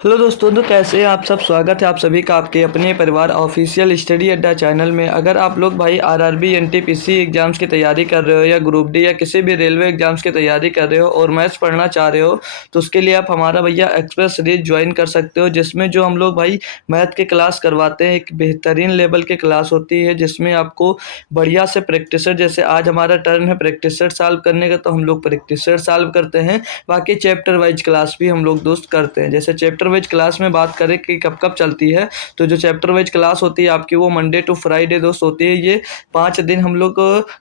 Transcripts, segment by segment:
Hello दोस्तों, तो कैसे हैं आप सब। स्वागत है आप सभी का आपके अपने परिवार ऑफिशियल स्टडी अड्डा चैनल में। अगर आप लोग भाई आरआरबी एनटीपीसी एग्जाम्स की तैयारी कर रहे हो या ग्रुप डी या किसी भी रेलवे एग्जाम्स की तैयारी कर रहे हो और मैथ्स पढ़ना चाह रहे हो, तो उसके लिए आप हमारा भैया एक्सप्रेस सीरीज ज्वाइन कर सकते हो, जिसमें जो हम लोग भाई मैथ के क्लास करवाते हैं। एक बेहतरीन लेवल की क्लास होती है जिसमें आपको बढ़िया से प्रैक्टिसर, जैसे आज हमारा टर्न है प्रैक्टिसर सॉल्व करने का, तो हम लोग प्रैक्टिसर सॉल्व करते हैं। बाकी चैप्टर वाइज क्लास भी हम लोग दोस्त करते हैं। जैसे चैप्टर वाइज क्लास में बात करें कि कब कब चलती है, तो जो चैप्टर वाइज क्लास होती है आपकी वो मंडे टू फ्राइडे दोस्त होती है। ये 5 दिन हम लोग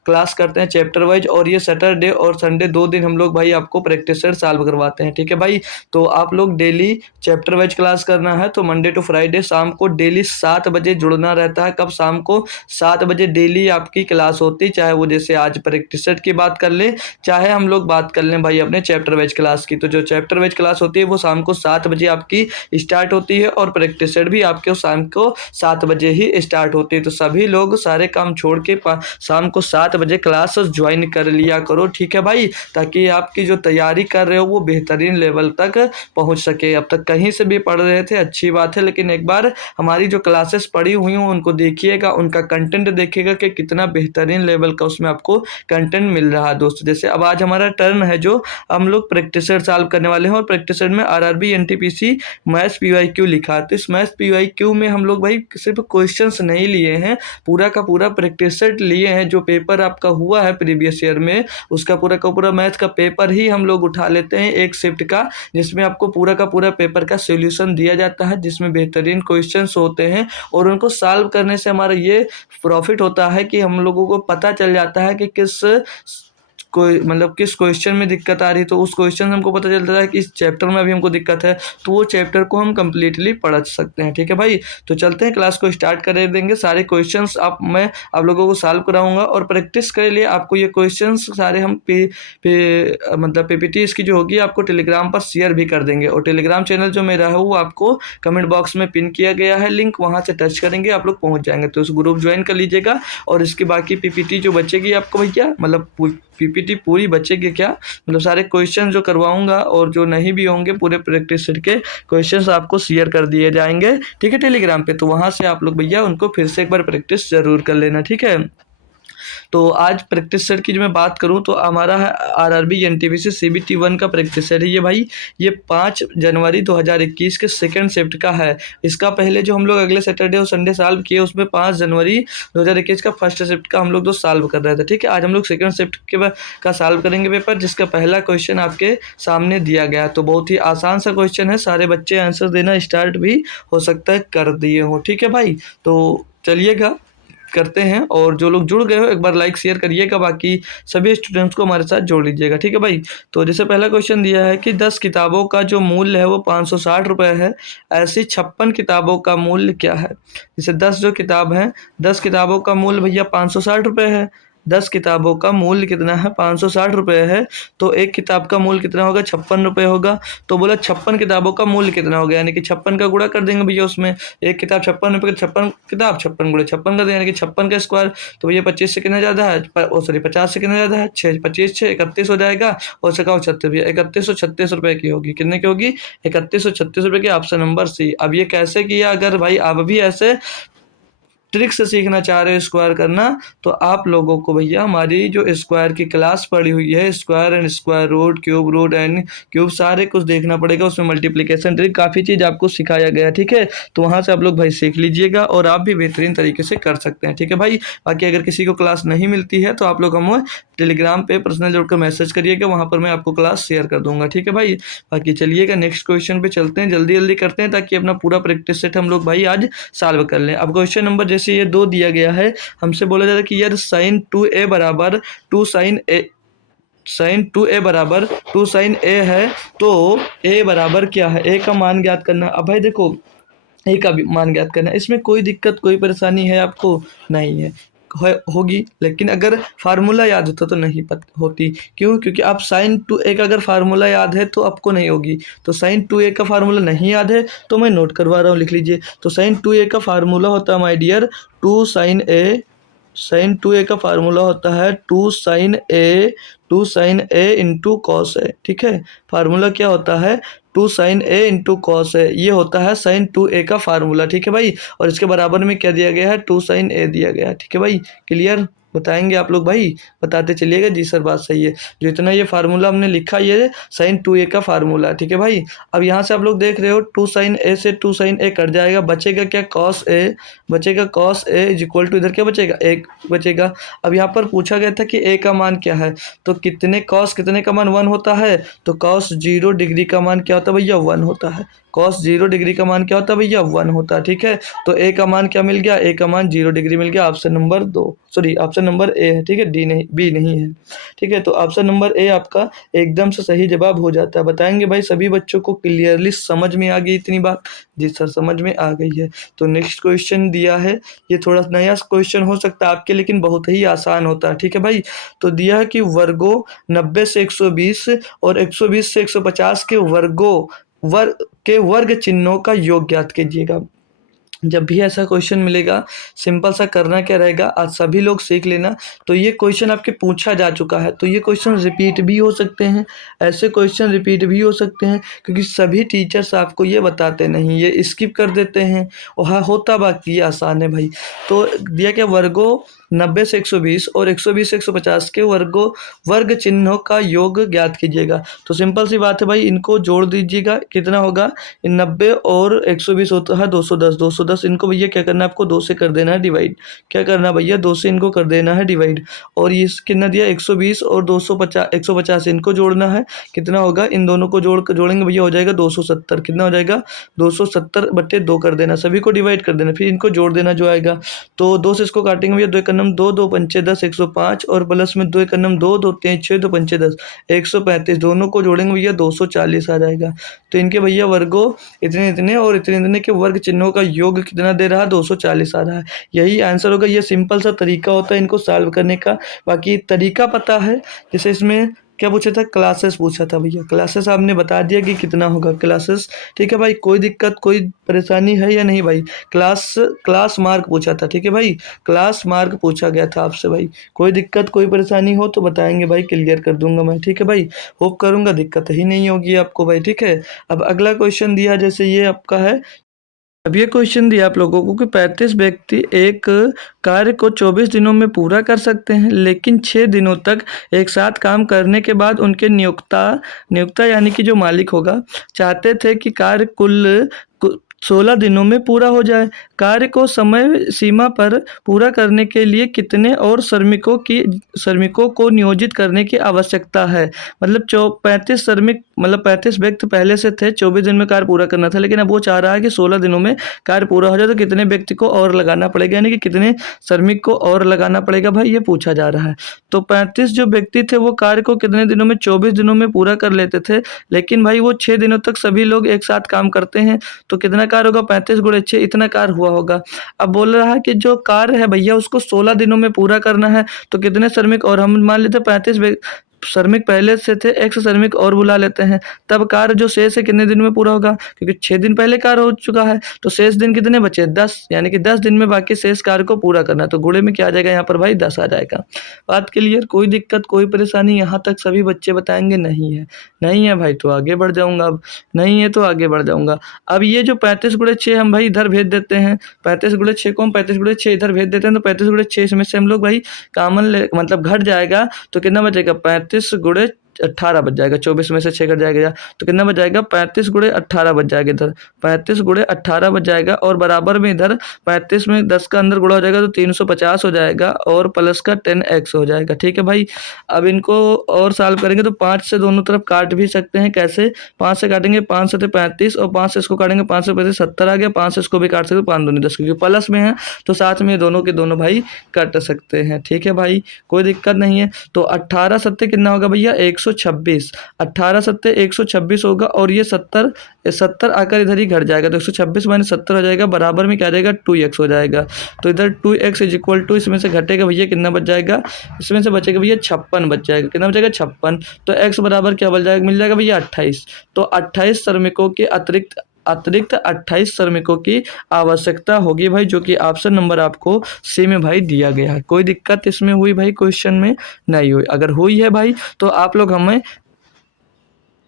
क्लास करते हैं चैप्टर वाइज, और ये सैटरडे और संडे 2 दिन हम लोग भाई आपको प्रैक्टिसर सॉल्व करवाते हैं। ठीक है भाई, तो आप लोग डेली चैप्टर वाइज क्लास करना है तो मंडे टू फ्राइडे शाम को डेली 7 बजे जुड़ना रहता है। कब? शाम को 7 बजे डेली आपकी क्लास होती है। चाहे वो जैसे आज प्रैक्टिसर की बात कर ले, चाहे हम लोग बात कर लें भाई अपने चैप्टर वाइज क्लास की। तो जो चैप्टर वाइज क्लास होती है वो शाम को 7 बजे आपकी स्टार्ट होती है, और प्रैक्टिसर भी आपके शाम को 7 बजे ही स्टार्ट होती है। तो सभी लोग सारे काम छोड़ के शाम को 7 बजे क्लास ज्वाइन कर लिया करो। ठीक है भाई, ताकि आपकी जो तैयारी कर रहे हो वो बेहतरीन लेवल तक पहुंच सके। अब तक कहीं से भी पढ़ रहे थे अच्छी बात है, लेकिन एक बार हमारी जो क्लासेस पढ़ी हुई हैं उनको देखिएगा, उनका कंटेंट देखिएगा कि कितना बेहतरीन लेवल का उसमें आपको कंटेंट मिल रहा है दोस्त। जैसे अब आज हमारा टर्न है जो हम लोग प्रैक्टिसर सॉल्व करने वाले हैं, और प्रैक्टिसर में आरआरबी एनटीपीसी मैथ्स पीवाईक्यू लिखा है। तो इस मैथ्स पीवाईक्यू में हम लोग भाई सिर्फ क्वेश्चंस नहीं लिए हैं, पूरा का पूरा प्रैक्टिस सेट लिए हैं। जो पेपर आपका हुआ है प्रीवियस ईयर में, उसका पूरा का पूरा मैथ का पेपर ही हम लोग उठा लेते हैं एक शिफ्ट का, जिसमें आपको पूरा का पूरा पेपर का सोल्यूशन दिया जाता है, जिसमें बेहतरीन क्वेश्चंस होते हैं। और उनको सॉल्व करने से हमारा ये प्रॉफिट होता है कि हम लोगों को पता चल जाता है कि कोई मतलब किस क्वेश्चन में दिक्कत आ रही है। तो उस क्वेश्चन से हमको पता चलता है कि इस चैप्टर में अभी हमको दिक्कत है, तो वो चैप्टर को हम कंप्लीटली पढ़ सकते हैं। ठीक है भाई, तो चलते हैं क्लास को स्टार्ट कर देंगे। सारे क्वेश्चंस मैं आप लोगों को सॉल्व कराऊंगा, और प्रैक्टिस के लिए आपको ये क्वेश्चंस सारे हम मतलब पीपीटी इसकी जो होगी आपको टेलीग्राम पर शेयर भी कर देंगे। और टेलीग्राम चैनल जो मेरा है वो आपको कमेंट बॉक्स में पिन किया गया है लिंक, वहाँ से टच करेंगे आप लोग पहुँच जाएंगे, तो उस ग्रुप ज्वाइन कर लीजिएगा। और इसकी बाकी पीपीटी जो बचेगी आपको भैया, मतलब पीपीटी पूरी बचेगी क्या, मतलब सारे क्वेश्चन जो करवाऊंगा और जो नहीं भी होंगे पूरे प्रैक्टिस सेट के क्वेश्चंस आपको शेयर कर दिए जाएंगे। ठीक है, टेलीग्राम पे, तो वहां से आप लोग भैया उनको फिर से एक बार प्रैक्टिस जरूर कर लेना। ठीक है, तो आज प्रैक्टिस सेट की जो मैं बात करूं तो हमारा है आरआरबी एनटीपीसी सीबीटी 1 का प्रैक्टिस सेट है ये भाई। ये 5 जनवरी 2021 के सेकंड शिफ्ट का है। इसका पहले जो हम लोग अगले सैटरडे और संडे सॉल्व किए, उसमें 5 जनवरी 2021 का फर्स्ट शिफ्ट का हम लोग सॉल्व कर रहे थे। ठीक है, आज हम लोग सेकंड शिफ्ट का सॉल्व करेंगे पेपर, जिसका पहला क्वेश्चन आपके सामने दिया गया। तो बहुत ही आसान सा क्वेश्चन है, सारे बच्चे आंसर देना स्टार्ट भी हो सकता है कर दिए हो। ठीक है भाई, तो चलिएगा करते हैं। और जो लोग जुड़ गए हो एक बार लाइक शेयर करिएगा, बाकी सभी स्टूडेंट्स को हमारे साथ जोड़ लीजिएगा। ठीक है भाई, तो जैसे पहला क्वेश्चन दिया है कि 10 किताबों का जो मूल्य है वो 560 रुपये है, ऐसी 56 किताबों का मूल्य क्या है। जैसे 10 जो किताब है, 10 किताबों का मूल्य भैया 560 रुपये है। 10 किताबों का मूल्य कितना है, 560 रुपये है, तो एक किताब का मूल्य कितना होगा, 56 रुपये होगा। तो बोला 56 किताबों का मूल्य कितना हो गया, यानी कि 56 का गुणा कर देंगे भैया उसमें। एक किताब 56 रुपये की, 56 किताब 56 गुणे 56 कर देंगे, यानी कि 56 का स्क्वायर। तो भैया 25 से कितना ज़्यादा है, सॉरी 50 से कितना ज़्यादा है, 6, 25 6 31 हो जाएगा। और सका 36 भैया 3136 रुपये की होगी। कितने की होगी, 3136 रुपये की। Option number C. अब ये कैसे किया, अगर भाई आप भी ऐसे ट्रिक से सीखना चाह रहे हो स्क्वायर करना, तो आप लोगों को भैया हमारी जो स्क्वायर की क्लास पड़ी हुई है, square and square root and cube, सारे कुछ देखना पड़ेगा। उसमें मल्टीप्लिकेशन ट्रिक काफ़ी चीज़ आपको सिखाया गया। ठीक है, तो वहाँ से आप लोग भाई सीख लीजिएगा, और आप भी बेहतरीन तरीके से कर सकते हैं। ठीक है भाई, बाकी अगर किसी को क्लास नहीं मिलती है तो आप लोग हम टेलीग्राम पे पर्सनल जोड़कर मैसेज करिएगा, वहाँ पर मैं आपको क्लास शेयर कर दूंगा। ठीक है भाई, बाकी चलिएगा नेक्स्ट क्वेश्चन पे चलते हैं, जल्दी जल्दी करते हैं ताकि अपना पूरा प्रैक्टिस सेट हम लोग भाई आज सॉल्व कर लें। अब क्वेश्चन नंबर जैसे ये 2 दिया गया है, हमसे बोला जाता है कि यार साइन 2a बराबर 2 साइन ए है, तो a बराबर क्या है, a का मान ज्ञात करना। अब भाई देखो, ए का भी मान ज्ञात करना, इसमें कोई दिक्कत कोई परेशानी है आपको नहीं है, होगी, लेकिन अगर फार्मूला याद होता तो नहीं होती। क्यों, क्योंकि आप साइन 2a का अगर फार्मूला याद है तो आपको नहीं होगी। तो साइन 2a का फार्मूला नहीं याद है तो मैं नोट करवा रहा हूँ, लिख लीजिए। तो साइन 2a का फार्मूला होता है my dear 2 sine A sine 2a का फार्मूला होता है 2 sin a into cos A, ठीक है। फार्मूला क्या होता है 2 sin a into cos A, ये होता है साइन 2a का फार्मूला, ठीक है भाई। और इसके बराबर में क्या दिया गया है 2 sin a दिया गया है, ठीक है भाई। क्लियर, बताएंगे आप लोग भाई, बताते चलिएगा जी सर बात सही है। जो इतना ये फार्मूला हमने लिखा ये साइन 2a का फार्मूला, ठीक है भाई। अब यहाँ से आप लोग देख रहे हो 2 sin a से 2 sin a कट जाएगा, बचेगा क्या कॉस ए, बचेगा cos A is equal to इधर क्या बचेगा एक बचेगा। अब यहाँ पर पूछा गया था कि ए का मान क्या है, तो कितने कॉस कितने का मान 1 होता है, तो कॉस 0 डिग्री का मान क्या होता है भैया 1 होता है। कॉस 0 डिग्री का मान क्या होता है भैया 1 होता है, ठीक है। तो ए का मान क्या मिल गया, ए का मान 0 डिग्री मिल गया। Option number 2 sorry option number A है, ठीक है, डी नहीं बी नहीं है, ठीक है। तो ऑप्शन नंबर ए आपका एकदम से सही जवाब हो जाता है। बताएंगे भाई सभी बच्चों को क्लियरली समझ में आ गई इतनी बात, जी सर समझ में आ गई है। तो नेक्स्ट क्वेश्चन दिया है, ये थोड़ा नया क्वेश्चन हो सकता है आपके, लेकिन बहुत ही आसान होता है, ठीक है भाई। तो दिया है कि वर्गों 90 से 120 और 120 से 150 के वर्ग चिन्हों का योग ज्ञात कीजिएगा। जब भी ऐसा क्वेश्चन मिलेगा सिंपल सा करना क्या रहेगा, आज सभी लोग सीख लेना। तो ये क्वेश्चन आपके पूछा जा चुका है, तो ये क्वेश्चन रिपीट भी हो सकते हैं, ऐसे क्वेश्चन रिपीट भी हो सकते हैं, क्योंकि सभी टीचर्स आपको ये बताते नहीं, ये स्किप कर देते हैं। और हाँ होता बाकी आसान है भाई। तो दिया क्या वर्गों 90 से 120 और 120 से 150 के वर्ग चिन्हों का योग ज्ञात कीजिएगा। तो सिंपल सी बात है भाई, इनको जोड़ दीजिएगा, कितना होगा 90 और 120 होता है 210, 210 इनको भैया क्या करना है आपको 2 से कर देना है डिवाइड, क्या करना है भैया 2 से इनको कर देना है डिवाइड। और ये कितना दिया 120 और 250 150 इनको जोड़ना है, कितना होगा इन दोनों को जोड़ेंगे भैया हो जाएगा 270, कितना हो जाएगा 270/2 कर देना, सभी को डिवाइड कर देना, फिर इनको जोड़ देना जो आएगा। तो 2 से इसको काटेंगे भैया 2 एक नम 2, 2 पंचे 10, 105 और प्लस में 2 एक नम 2, 2 3 6, 2 पंचे 10, 135, दोनों को जोड़ेंगे भैया 240 आ जाएगा। तो इनके भैया वर्गों इतने इतने और इतने इतने के वर्ग चिन्हों का योग कितना दे रहा है 240 आ रहा है। यही आंसर होगा, ये सिंपल सा तरीका होता है इनको सॉल्व करने का। बाकी तरीका पता है, जैसे इसमें क्या पूछा था क्लासेस पूछा था भैया, क्लासेस आपने बता दिया कि कितना होगा क्लासेस, ठीक है भाई। कोई दिक्कत कोई परेशानी है या नहीं भाई, क्लास मार्क पूछा था, ठीक है भाई, क्लास मार्क पूछा गया था आपसे भाई। कोई दिक्कत कोई परेशानी हो तो बताएंगे भाई, क्लियर कर दूंगा मैं, ठीक है भाई। होप करूंगा दिक्कत ही नहीं होगी आपको भाई, ठीक है। अब अगला क्वेश्चन दिया, जैसे ये आपका है, अब ये क्वेश्चन दिया आप लोगों को कि 35 व्यक्ति एक कार्य को 24 दिनों में पूरा कर सकते हैं, लेकिन 6 दिनों तक एक साथ काम करने के बाद उनके नियोक्ता यानी कि जो मालिक होगा चाहते थे कि कार्य कुल 16 दिनों में पूरा हो जाए। कार्य को समय सीमा पर पूरा करने के लिए कितने और श्रमिकों को नियोजित करने की आवश्यकता है। मतलब 35 श्रमिक मतलब 35 व्यक्ति पहले से थे, 24 दिन में कार्य पूरा करना था, लेकिन अब वो चाह रहा है कि 16 दिनों में कार्य पूरा हो जाए, तो कितने व्यक्ति को और लगाना पड़ेगा, यानी कि कितने श्रमिक को और लगाना पड़ेगा भाई, ये पूछा जा रहा है। तो 35 जो व्यक्ति थे वो कार्य को कितने दिनों में 24 दिनों में पूरा कर लेते थे, लेकिन भाई वो 6 दिनों तक सभी लोग एक साथ काम करते हैं, तो कितना कार्य होगा 35 गुणे 6, इतना कार्य हुआ होगा। अब बोल रहा है कि जो कार्य है भैया उसको 16 दिनों में पूरा करना है, तो कितने श्रमिक और हम मान लेते 35 श्रमिक पहले से थे, एक से श्रमिक और बुला लेते हैं, तब कार्य जो शेष है कितने दिन में पूरा होगा, क्योंकि 6 दिन पहले कार्य हो चुका है, तो शेष दिन कितने बचे 10, यानी कि 10 दिन में बाकी शेष कार्य को पूरा करना है। तो गुणे में क्या आ जाएगा यहाँ पर भाई 10 आ जाएगा। बात क्लियर, कोई दिक्कत कोई परेशानी यहाँ तक सभी बच्चे बताएंगे नहीं है, नहीं है भाई तो आगे बढ़ जाऊंगा, अब नहीं है तो आगे बढ़ जाऊंगा। अब ये जो 35 गुणे 6 हम भाई इधर भेज देते हैं, 35 गुणे 6 को हम 35 गुणे 6 इधर भेज देते हैं, तो 35 गुणे 6 में से हम लोग भाई कॉमन मतलब घट जाएगा, तो कितना बचेगा 35 गुणे 18 बच जाएगा, 24 में से 6 कट जाएगा, तो कितना बच जाएगा 35 गुणे 18 बच जाएगा, इधर 35 गुणे 18 बच जाएगा, और बराबर में इधर 35 में 10 का अंदर गुणा हो जाएगा तो 350 हो जाएगा, और प्लस का 10x हो जाएगा, ठीक है भाई। अब इनको और सॉल्व करेंगे तो 5 से दोनों तरफ काट भी सकते हैं, कैसे 5 से काटेंगे 5 से 35 और 5 से इसको काटेंगे 5 से 35 70 आ गया, 5 से इसको भी काट सकते 5 दूनी 10, क्योंकि प्लस में है तो साथ में दोनों के दोनों भाई काट सकते हैं, ठीक है भाई कोई दिक्कत नहीं है। तो 18 सत्ते कितना होगा भैया 126, 18 सत्ते 126 होगा, और ये 70 आकर इधर ही घट जाएगा, तो 126 माइनस 70 हो जाएगा, बराबर में क्या आ जाएगा 2x हो जाएगा। तो इधर 2x इज इक्वल टू इसमें से घटेगा भैया कितना बच जाएगा, इसमें से बचेगा भैया 56 बच जाएगा, कितना बचेगा 56, तो x बराबर क्या बच जाएगा मिल जाएगा भैया 28। तो 28 श्रमिकों के अतिरिक्त अतिरिक्त 28 श्रमिकों की आवश्यकता होगी भाई, जो कि ऑप्शन नंबर आपको सी में भाई दिया गया है। कोई दिक्कत इसमें हुई भाई क्वेश्चन में? नहीं हुई। अगर हुई है भाई तो आप लोग हमें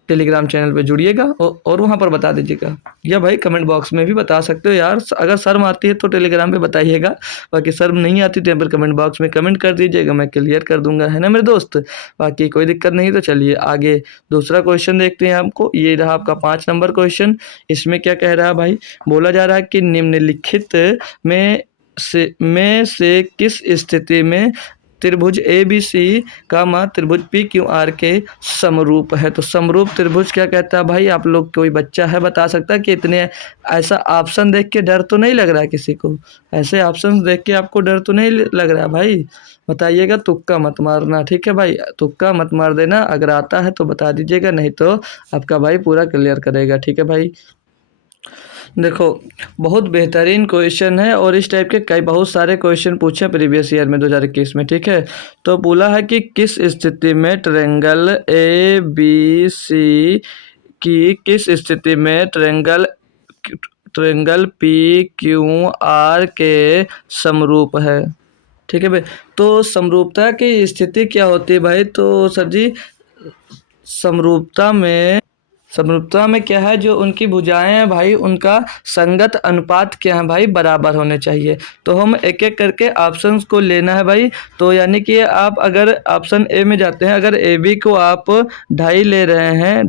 टेलीग्राम चैनल पे जुड़िएगा और वहाँ पर बता दीजिएगा, या भाई कमेंट बॉक्स में भी बता सकते हो यार। अगर शर्म आती है तो टेलीग्राम पे बताइएगा, बाकी शर्म नहीं आती तो यहाँ पर कमेंट बॉक्स में कमेंट कर दीजिएगा, मैं क्लियर कर दूंगा, है ना मेरे दोस्त। बाकी कोई दिक्कत नहीं। तो चलिए आगे दूसरा क्वेश्चन देखते हैं। आपको ये रहा आपका 5 नंबर क्वेश्चन। इसमें क्या कह रहा है भाई? बोला जा रहा है कि निम्नलिखित में से किस स्थिति में त्रिभुज ए बी सी कामा त्रिभुज पी क्यू आर के समरूप है? तो समरूप त्रिभुज क्या कहता है भाई? आप लोग कोई बच्चा है बता सकता है कि इतने ऐसा ऑप्शन देख के डर तो नहीं लग रहा है किसी को? ऐसे ऑप्शन देख के आपको डर तो नहीं लग रहा है भाई? बताइएगा, तुक्का मत मारना, ठीक है भाई? तुक्का मत मार देना। अगर आता है तो बता दीजिएगा, नहीं तो आपका भाई पूरा क्लियर करेगा, ठीक है भाई? देखो, बहुत बेहतरीन क्वेश्चन है और इस टाइप के कई बहुत सारे क्वेश्चन पूछे प्रीवियस ईयर में 2021 में, ठीक है? तो बोला है कि किस स्थिति में ट्रायंगल ए बी सी की किस स्थिति में ट्रायंगल पी क्यू आर के समरूप है, ठीक है भाई? तो समरूपता की स्थिति क्या होती है भाई? तो सर जी, समरूपता में क्या है, जो उनकी भुजाएं हैं भाई, उनका संगत अनुपात क्या है भाई? बराबर होने चाहिए। तो हम एक एक करके ऑप्शंस को लेना है भाई। तो यानी कि आप अगर ऑप्शन ए में जाते हैं, अगर ए बी को आप 2.5 ले रहे हैं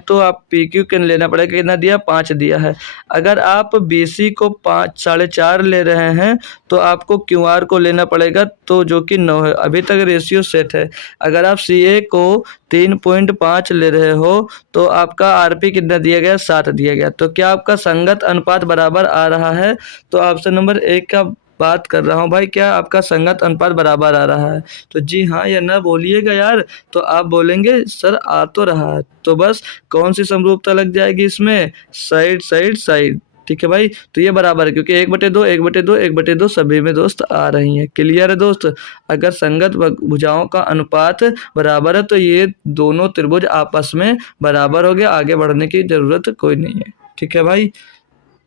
तो आप पी क्यू के लेना पड़ेगा। कितना दिया? 5 दिया है। अगर आप बी सी को 4.5 ले रहे हैं तो आपको क्यू आर को लेना पड़ेगा, तो जो कि 9 है। अभी तक रेशियो सेट है। अगर आप सी ए को 3.5 ले रहे हो तो आपका आरपी कितना दिया गया? 7 दिया गया। तो क्या आपका संगत अनुपात बराबर आ रहा है? तो ऑप्शन नंबर 1 का बात कर रहा हूँ भाई, क्या आपका संगत अनुपात बराबर आ रहा है? तो जी हाँ या ना बोलिएगा यार। तो आप बोलेंगे सर आ तो रहा है। तो बस कौन सी समरूपता लग जाएगी इसमें? साइड साइड साइड, ठीक है भाई? तो ये बराबर है, क्योंकि 1/2 1/2 1/2 सभी में दोस्त आ रही हैं। क्लियर है दोस्त? अगर संगत भुजाओं का अनुपात बराबर है तो ये दोनों त्रिभुज आपस में बराबर हो गया, आगे बढ़ने की जरूरत कोई नहीं है, ठीक है भाई?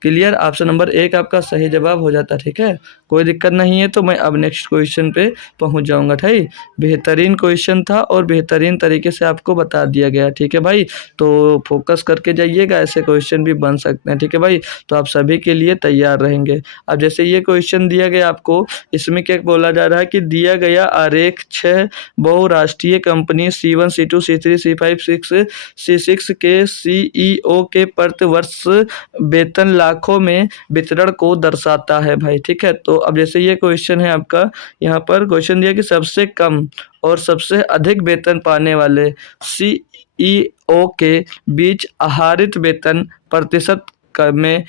क्लियर? ऑप्शन नंबर 1 आपका सही जवाब हो जाता, ठीक है? कोई दिक्कत नहीं है। तो मैं अब नेक्स्ट क्वेश्चन पे पहुंच जाऊंगा, ठीक? बेहतरीन क्वेश्चन था और बेहतरीन तरीके से आपको बता दिया गया, ठीक है भाई? तो फोकस करके जाइएगा, ऐसे क्वेश्चन भी बन सकते हैं, ठीक है भाई? तो आप सभी के लिए तैयार रहेंगे। अब जैसे ये क्वेश्चन दिया गया आपको, इसमें क्या बोला जा रहा है कि दिया गया आरेख 6 बहुराष्ट्रीय company C1 C2 C3 C5 6 C6 के CEO के प्रतिवर्ष वेतन लाखों में वितरण को दर्शाता है भाई, ठीक है? तो अब जैसे ये क्वेश्चन है आपका, यहाँ पर क्वेश्चन दिया कि सबसे कम और सबसे अधिक वेतन पाने वाले CEO के बीच आहरित वेतन प्रतिशत में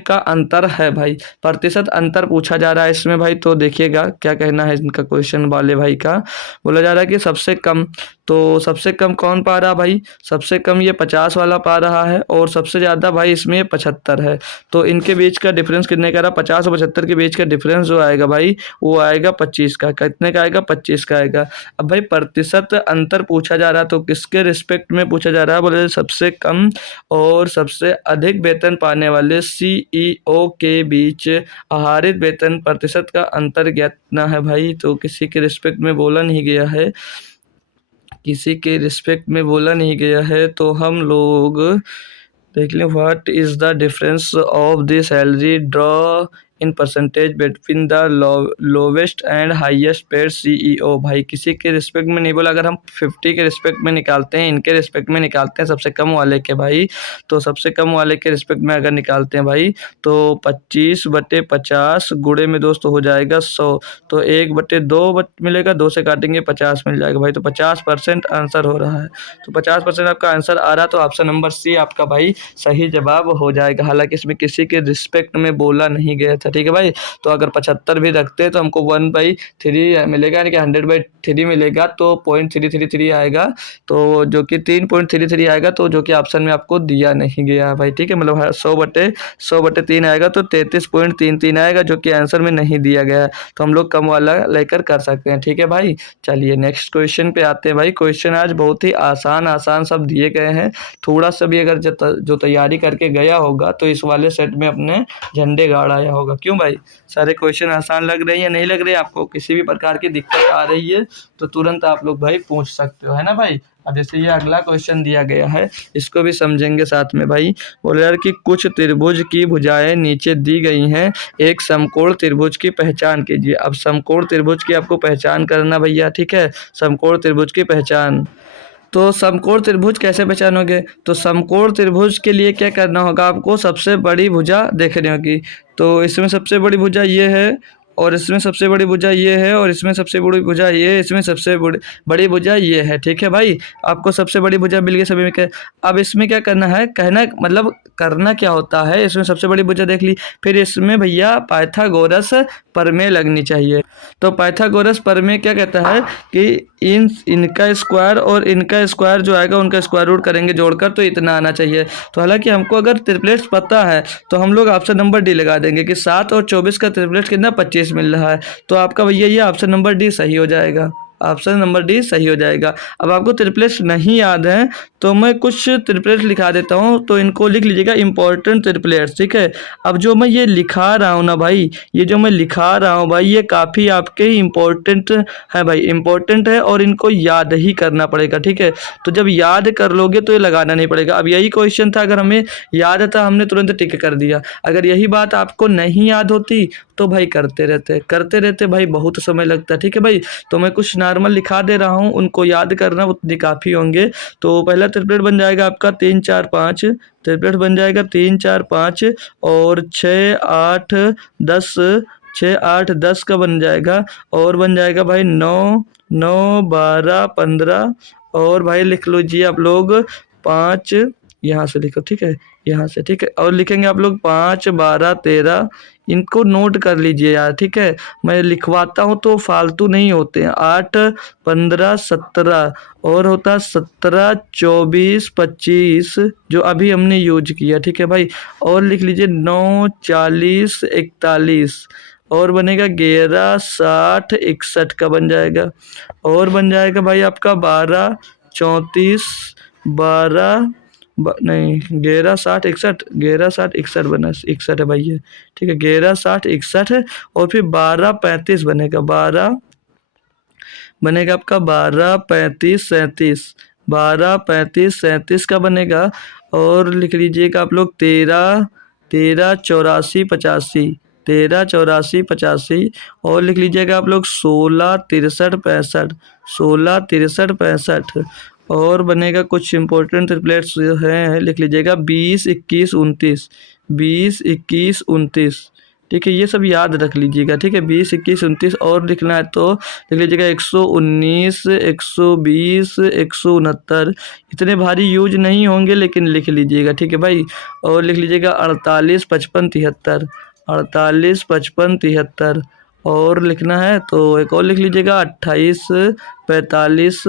का अंतर है भाई। प्रतिशत अंतर पूछा जा रहा है इसमें भाई। तो देखिएगा क्या कहना है इनका क्वेश्चन वाले भाई का। बोला जा रहा है कि सबसे कम, तो सबसे कम कौन पा रहा भाई? सबसे कम ये 50 वाला पा रहा है और सबसे ज़्यादा भाई इसमें 75 है। तो इनके बीच का डिफरेंस कितने का रहा? 50 और 75 के बीच का डिफरेंस जो आएगा भाई वो आएगा 25 का। कितने का आएगा? 25 का आएगा। अब भाई प्रतिशत अंतर पूछा जा रहा है तो किसके रिस्पेक्ट में पूछा जा रहा है? बोले सबसे कम और सबसे अधिक वेतन पाने वाले CEO के बीच आहरित वेतन प्रतिशत का अंतर कितना है भाई? तो किसी के रिस्पेक्ट में बोला नहीं गया है, किसी के रिस्पेक्ट में बोला नहीं गया है। तो हम लोग देख लें, what is the difference of the salary draw in percentage between the lowest and highest paid CEO भाई। किसी के रिस्पेक्ट में नहीं बोला। अगर हम 50 के रिस्पेक्ट में निकालते हैं, इनके रिस्पेक्ट में निकालते हैं सबसे कम वाले के भाई, तो सबसे कम वाले के रिस्पेक्ट में अगर निकालते हैं भाई तो 25/50 गुणे में दोस्त हो जाएगा 100। तो 1/2 मिलेगा, 2 से काटेंगे 50 मिल जाएगा भाई। तो 50% आंसर हो रहा है। तो 50% आपका आंसर आ रहा, तो ऑप्शन नंबर सी आपका भाई सही जवाब हो जाएगा। हालांकि इसमें किसी के रिस्पेक्ट में बोला नहीं गया था, ठीक है भाई। तो अगर 75 भी रखते हैं तो हमको 1/3 मिलेगा, यानी कि 100/3 मिलेगा, तो 0.333 आएगा, तो जो कि 3.33 आएगा, तो जो कि ऑप्शन में आपको दिया नहीं गया है भाई, ठीक है। मतलब 100/3 आएगा तो 33.33 आएगा, जो कि आंसर में नहीं दिया गया है, तो हम लोग कम वाला लेकर कर सकते हैं, ठीक है भाई। चलिए नेक्स्ट क्वेश्चन पे आते हैं भाई। क्वेश्चन आज बहुत ही आसान आसान सब दिए गए हैं, थोड़ा सा भी अगर जो तैयारी करके गया होगा तो इस वाले सेट में अपने झंडे गाड़ आया होगा। क्यों भाई, सारे क्वेश्चन आसान लग रहे हैं या नहीं लग रहे हैं आपको? किसी भी प्रकार की दिक्कत आ रही है तो तुरंत आप लोग भाई पूछ सकते हो, है ना भाई। अब जैसे ये अगला क्वेश्चन दिया गया है, इसको भी समझेंगे साथ में भाई। बोले यार कि कुछ त्रिभुज की भुजाएं नीचे दी गई हैं, एक समकोण त्रिभुज की पहचान कीजिए। अब समकोण त्रिभुज की आपको पहचान करना भैया, ठीक है, समकोण त्रिभुज की पहचान। तो समकोण त्रिभुज कैसे पहचानोगे? तो समकोण त्रिभुज के लिए क्या करना होगा आपको, सबसे बड़ी भुजा देखनी होगी। तो इसमें सबसे बड़ी भुजा ये है, और इसमें सबसे बड़ी भुजा ये है, और इसमें सबसे बड़ी भुजा ये है, इसमें सबसे बड़ी भुजा ये है, ठीक है भाई। आपको सबसे बड़ी भुजा मिल गई सभी में। अब इसमें क्या करना है, कहना मतलब करना क्या होता है, इसमें सबसे बड़ी भुजा देख ली, फिर इसमें भैया पाइथागोरस प्रमेय लगनी चाहिए। तो पाइथागोरस प्रमेय क्या कहता है कि इनका स्क्वायर और इनका स्क्वायर जो आएगा उनका स्क्वायर रूट करेंगे जोड़कर, तो इतना आना चाहिए। तो हालांकि हमको अगर ट्रिपलेट्स पता है तो हम लोग ऑप्शन नंबर डी लगा देंगे कि 7 और 24 का ट्रिपलेट कितना 25 मिल रहा है। तो आपका भैया ये ऑप्शन नंबर डी सही हो जाएगा, ऑप्शन नंबर डी सही हो जाएगा। अब आपको ट्रिपलेट्स नहीं याद है तो मैं कुछ ट्रिपलेट्स लिखा देता हूँ, तो इनको लिख लीजिएगा इंपॉर्टेंट ट्रिपलेट्स, ठीक है। अब जो मैं ये लिखा रहा हूँ ना भाई, ये जो मैं लिखा रहा हूँ भाई, ये काफ़ी आपके इम्पोर्टेंट है भाई, इम्पोर्टेंट है, और इनको याद ही करना पड़ेगा, ठीक है। तो जब याद कर लोगे तो ये लगाना नहीं पड़ेगा। अब यही क्वेश्चन था, अगर हमें याद था हमने तुरंत टिक कर दिया। अगर यही बात आपको नहीं याद होती तो भाई करते रहते भाई बहुत समय लगता है, ठीक है भाई। तो मैं कुछ नॉर्मल लिखा दे रहा हूँ, उनको याद करना उतने काफ़ी होंगे। तो पहला ट्रिपलेट बन जाएगा आपका 3 4 5, ट्रिपलेट बन जाएगा 3 4 5, और 6 8 10, 6 8 10 का बन जाएगा, और बन जाएगा भाई 9 9 12 15, और भाई लिख लीजिए आप लोग 5, यहाँ से लिखो, ठीक है, यहाँ से, ठीक है, और लिखेंगे आप लोग 5 12 13। इनको नोट कर लीजिए यार, ठीक है, मैं लिखवाता हूँ तो फालतू नहीं होते हैं। 8 15 17, और होता 17 24 25 जो अभी हमने यूज किया, ठीक है भाई। और लिख लीजिए 9 40 41, और बनेगा 11 60 61 का बन जाएगा, और बन जाएगा भाई आपका 12 34 12 नहीं 11 60 61, 11 60 61 बना, 61 है भाई ये, ठीक है, 11 60 61 है, और फिर 12 35 बनेगा, 12 बनेगा आपका 12 35 37, 12 35 37 का बनेगा। और लिख लीजिएगा आप लोग 13 13 84 85, 13 84 85, और लिख लीजिएगा आप लोग 16 63 65, 16 63 65, और बनेगा कुछ इंपॉर्टेंट ट्रिपलेट्स जो हैं, लिख लीजिएगा 20 21 29, 20 21 29, ठीक है, ये सब याद रख लीजिएगा, ठीक है, 20 21 29। और लिखना है तो लिख लीजिएगा 119 120 169, इतने भारी यूज नहीं होंगे लेकिन लिख लीजिएगा, ठीक है भाई। और लिख लीजिएगा 48 55 73, 48 55 73, और लिखना है तो एक और लिख लीजिएगा 28 45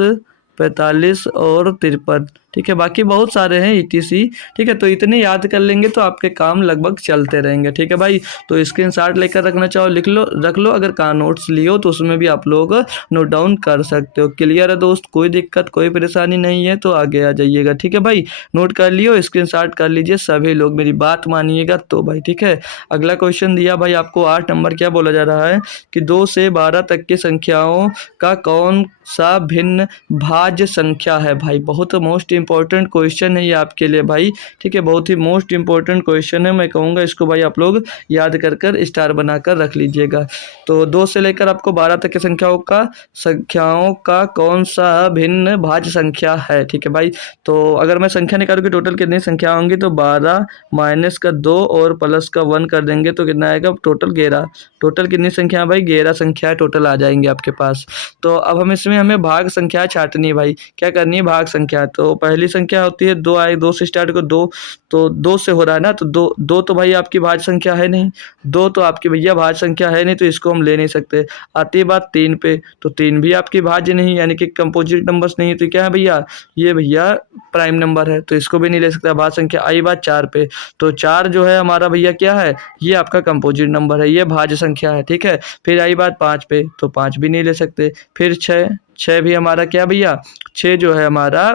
45 और 53, ठीक है। बाकी बहुत सारे हैं ETC, ठीक है, तो इतने याद कर लेंगे तो आपके काम लगभग चलते रहेंगे, ठीक है भाई। तो स्क्रीनशॉट लेकर रखना चाहो लिख लो, रख लो, अगर कहाँ नोट्स लियो तो उसमें भी आप लोग नोट डाउन कर सकते हो। क्लियर है दोस्त, कोई दिक्कत कोई परेशानी नहीं है तो आगे आ जाइएगा, ठीक है भाई। नोट कर लियो, स्क्रीनशॉट कर लीजिए सभी लोग, मेरी बात मानिएगा तो भाई, ठीक है। अगला क्वेश्चन दिया भाई आपको 8 नंबर, क्या बोला जा रहा है कि 2 से 12 तक की संख्याओं का कौन सा भिन्न भाज्य संख्या है भाई। बहुत मोस्ट इंपॉर्टेंट क्वेश्चन है ये आपके लिए भाई, ठीक है, बहुत ही मोस्ट इंपॉर्टेंट क्वेश्चन है। मैं कहूँगा इसको भाई आप लोग याद कर कर स्टार बनाकर रख लीजिएगा। तो 2 से लेकर आपको 12 तक की संख्याओं का कौन सा भिन्न भाज्य संख्या है, ठीक है भाई। तो अगर मैं संख्या निकालूँ कि टोटल कितनी संख्या होंगी, तो 12 माइनस का 2 और प्लस का 1 कर देंगे तो कितना आएगा, टोटल 11। टोटल कितनी संख्या है भाई, 11 संख्या टोटल आ जाएंगे आपके पास। तो अब हम इसमें हमें भाग संख्या छाटनी है भाई, क्या करनी है, भाग संख्या। तो पहले पहली संख्या होती है, 2 आए, 2 से स्टार्ट को 2, तो 2 से हो रहा है ना, तो 2 तो भाई आपकी भाज्य संख्या है नहीं, 2 तो आपकी भैया भाज्य संख्या है नहीं, तो इसको हम ले नहीं सकते। आती है बात 3 पे, तो 3 भी आपकी भाज्य नहीं, यानी कि कंपोजिट नंबर्स नहीं है, तो क्या है भैया, ये भैया प्राइम नंबर है, तो इसको भी नहीं ले सकता भाज्य संख्या। आई बात 4 पे, तो 4 जो है हमारा भैया क्या है, ये आपका कंपोजिट नंबर है, ये भाज्य संख्या है, ठीक है। फिर आई बात 5 पे, तो 5 भी नहीं ले सकते। फिर 6 भी हमारा क्या भैया, 6 जो है हमारा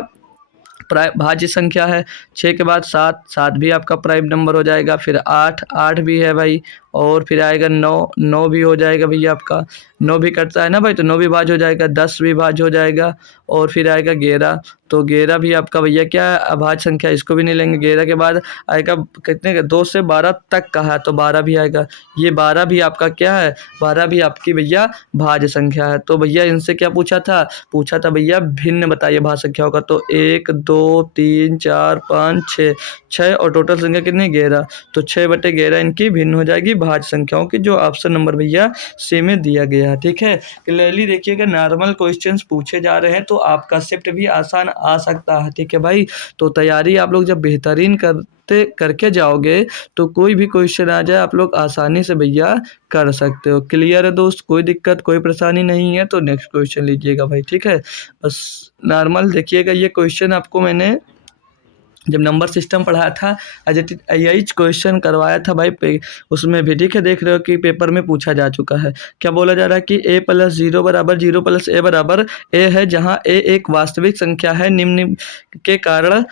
भाज्य संख्या है। 6 के बाद 7 भी आपका प्राइम नंबर हो जाएगा। फिर 8 भी है भाई, और फिर आएगा 9 भी हो जाएगा भैया आपका, 9 भी कटता है ना भाई, तो 9 भी भाज्य हो जाएगा, 10 भी भाज्य हो जाएगा। और फिर आएगा 11, तो 11 भी आपका भैया क्या है, अभाज्य संख्या, इसको भी नहीं लेंगे। 11 के बाद आएगा कितने का, 2 से 12 तक का है, तो 12 भी आएगा। ये 12 भी आपका क्या है, 12 भी आपकी भैया भाज्य संख्या है। तो भैया इनसे क्या पूछा था भैया भिन्न बताइए भाज्य संख्याओं का, तो 1 2 3 4 5 6 और टोटल संख्या कितनी, 11, तो 6/11 इनकी भिन्न हो जाएगी भाज्य संख्याओं की, जो ऑप्शन नंबर भैया सी में दिया गया है, ठीक है। क्लियरली देखिएगा, नॉर्मल क्वेश्चंस पूछे जा रहे हैं तो आपका शिफ्ट भी आसान आ सकता है, ठीक है भाई। तो तैयारी आप लोग जब बेहतरीन करके जाओगे तो कोई भी क्वेश्चन आ जाए आप लोग आसानी से भैया कर सकते हो। क्लियर है दोस्त, कोई दिक्कत कोई परेशानी नहीं है, तो नेक्स्ट क्वेश्चन लीजिएगा भाई, ठीक है। बस नॉर्मल देखिएगा, ये क्वेश्चन आपको मैंने जब नंबर सिस्टम पढ़ाया था यही क्वेश्चन करवाया था भाई, उसमें भी ठीक है, देख रहे हो कि पेपर में पूछा जा चुका है। क्या बोला जा रहा है कि a+0 बराबर 0 + a बराबर a है, जहाँ a एक वास्तविक संख्या है, निम्न के कारण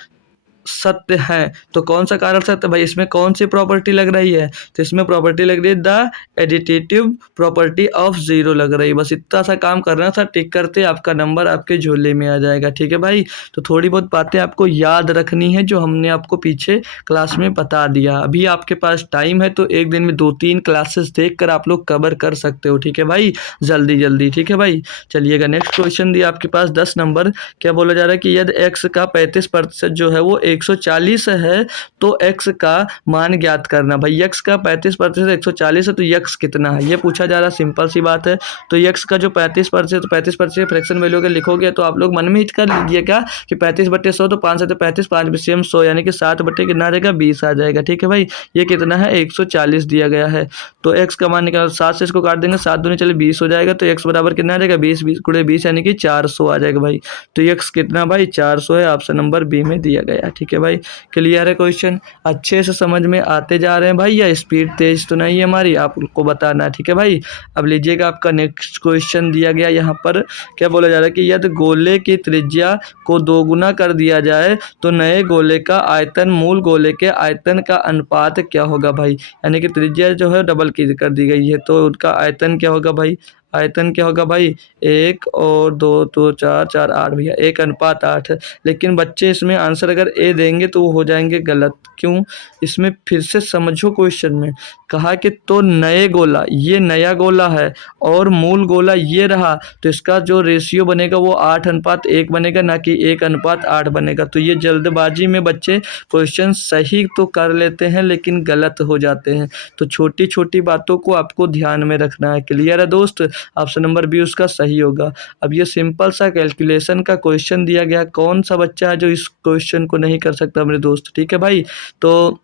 सत्य है। तो कौन सा कारण सत्य भाई, इसमें कौन सी प्रॉपर्टी लग रही है, तो इसमें प्रॉपर्टी लग रही है द एडिटिव प्रॉपर्टी ऑफ 0 लग रही है। बस इतना सा काम करना था, टिक करते आपका नंबर आपके झोले में आ जाएगा, ठीक है भाई। तो थोड़ी बहुत बातें आपको याद रखनी है जो हमने आपको पीछे क्लास में बता दिया। अभी आपके पास टाइम है, तो एक दिन में 2-3 क्लासेस देख कर आप लोग कवर कर सकते हो, ठीक है भाई, जल्दी, ठीक है भाई। चलिएगा, नेक्स्ट क्वेश्चन दिया आपके पास 10 नंबर। क्या बोला जा रहा है कि यदि x का 35% जो है वो 140 है, तो x का मान ज्ञात करना। भाई x का 35% 140 है, तो x कितना है, ये पूछा जा रहा है। सिंपल सी बात है, तो x का जो 35%, तो 35% फ्रैक्शन वैल्यू अगर लिखोगे तो आप लोग मन में ही कर लीजिएगा कि 35/100, तो 5 से 35, 5 BCM 100, यानी कि 7 बटे कितना आ जाएगा, 20 आ जाएगा, ठीक है भाई। ये कितना है, 140 दिया गया है, तो x का मान निकाल, 7 से इसको काट देंगे, 7 दूनी चले 20 हो जाएगा, तो x बराबर कितना आ जाएगा, 20 × 20 यानी कि 400 आ जाएगा भाई। तो x कितना भाई, 400 है, ऑप्शन नंबर बी में दिया गया, ठीक है भाई। क्लियर है, क्वेश्चन अच्छे से समझ में आते जा रहे हैं भाई, या स्पीड तेज तो नहीं है हमारी, आपको बताना है, ठीक है भाई। अब लीजिएगा, आपका नेक्स्ट क्वेश्चन दिया गया यहाँ पर। क्या बोला जा रहा है कि यदि गोले की त्रिज्या को 2 गुना कर दिया जाए तो नए गोले का आयतन मूल गोले के आयतन का अनुपात क्या होगा भाई। यानी कि त्रिज्या जो है डबल की कर दी गई है, तो उनका आयतन क्या होगा भाई, आयतन क्या होगा भाई, 1 और 2 तो 4, 4 8 भैया, 1:8 है। लेकिन बच्चे इसमें आंसर अगर ए देंगे तो वो हो जाएंगे गलत। क्यों, इसमें फिर से समझो क्वेश्चन में कहा कि तो नए गोला, ये नया गोला है और मूल गोला ये रहा, तो इसका जो रेशियो बनेगा वो 8:1 बनेगा, ना कि 1:8 बनेगा। तो ये जल्दबाजी में बच्चे क्वेश्चन सही तो कर लेते हैं लेकिन गलत हो जाते हैं, तो छोटी छोटी बातों को आपको ध्यान में रखना है। क्लियर है दोस्त, ऑप्शन नंबर बी उसका सही होगा। अब ये सिंपल सा कैलकुलेशन का क्वेश्चन दिया गया, कौन सा बच्चा है जो इस क्वेश्चन को नहीं कर सकता मेरे दोस्त, ठीक है भाई। तो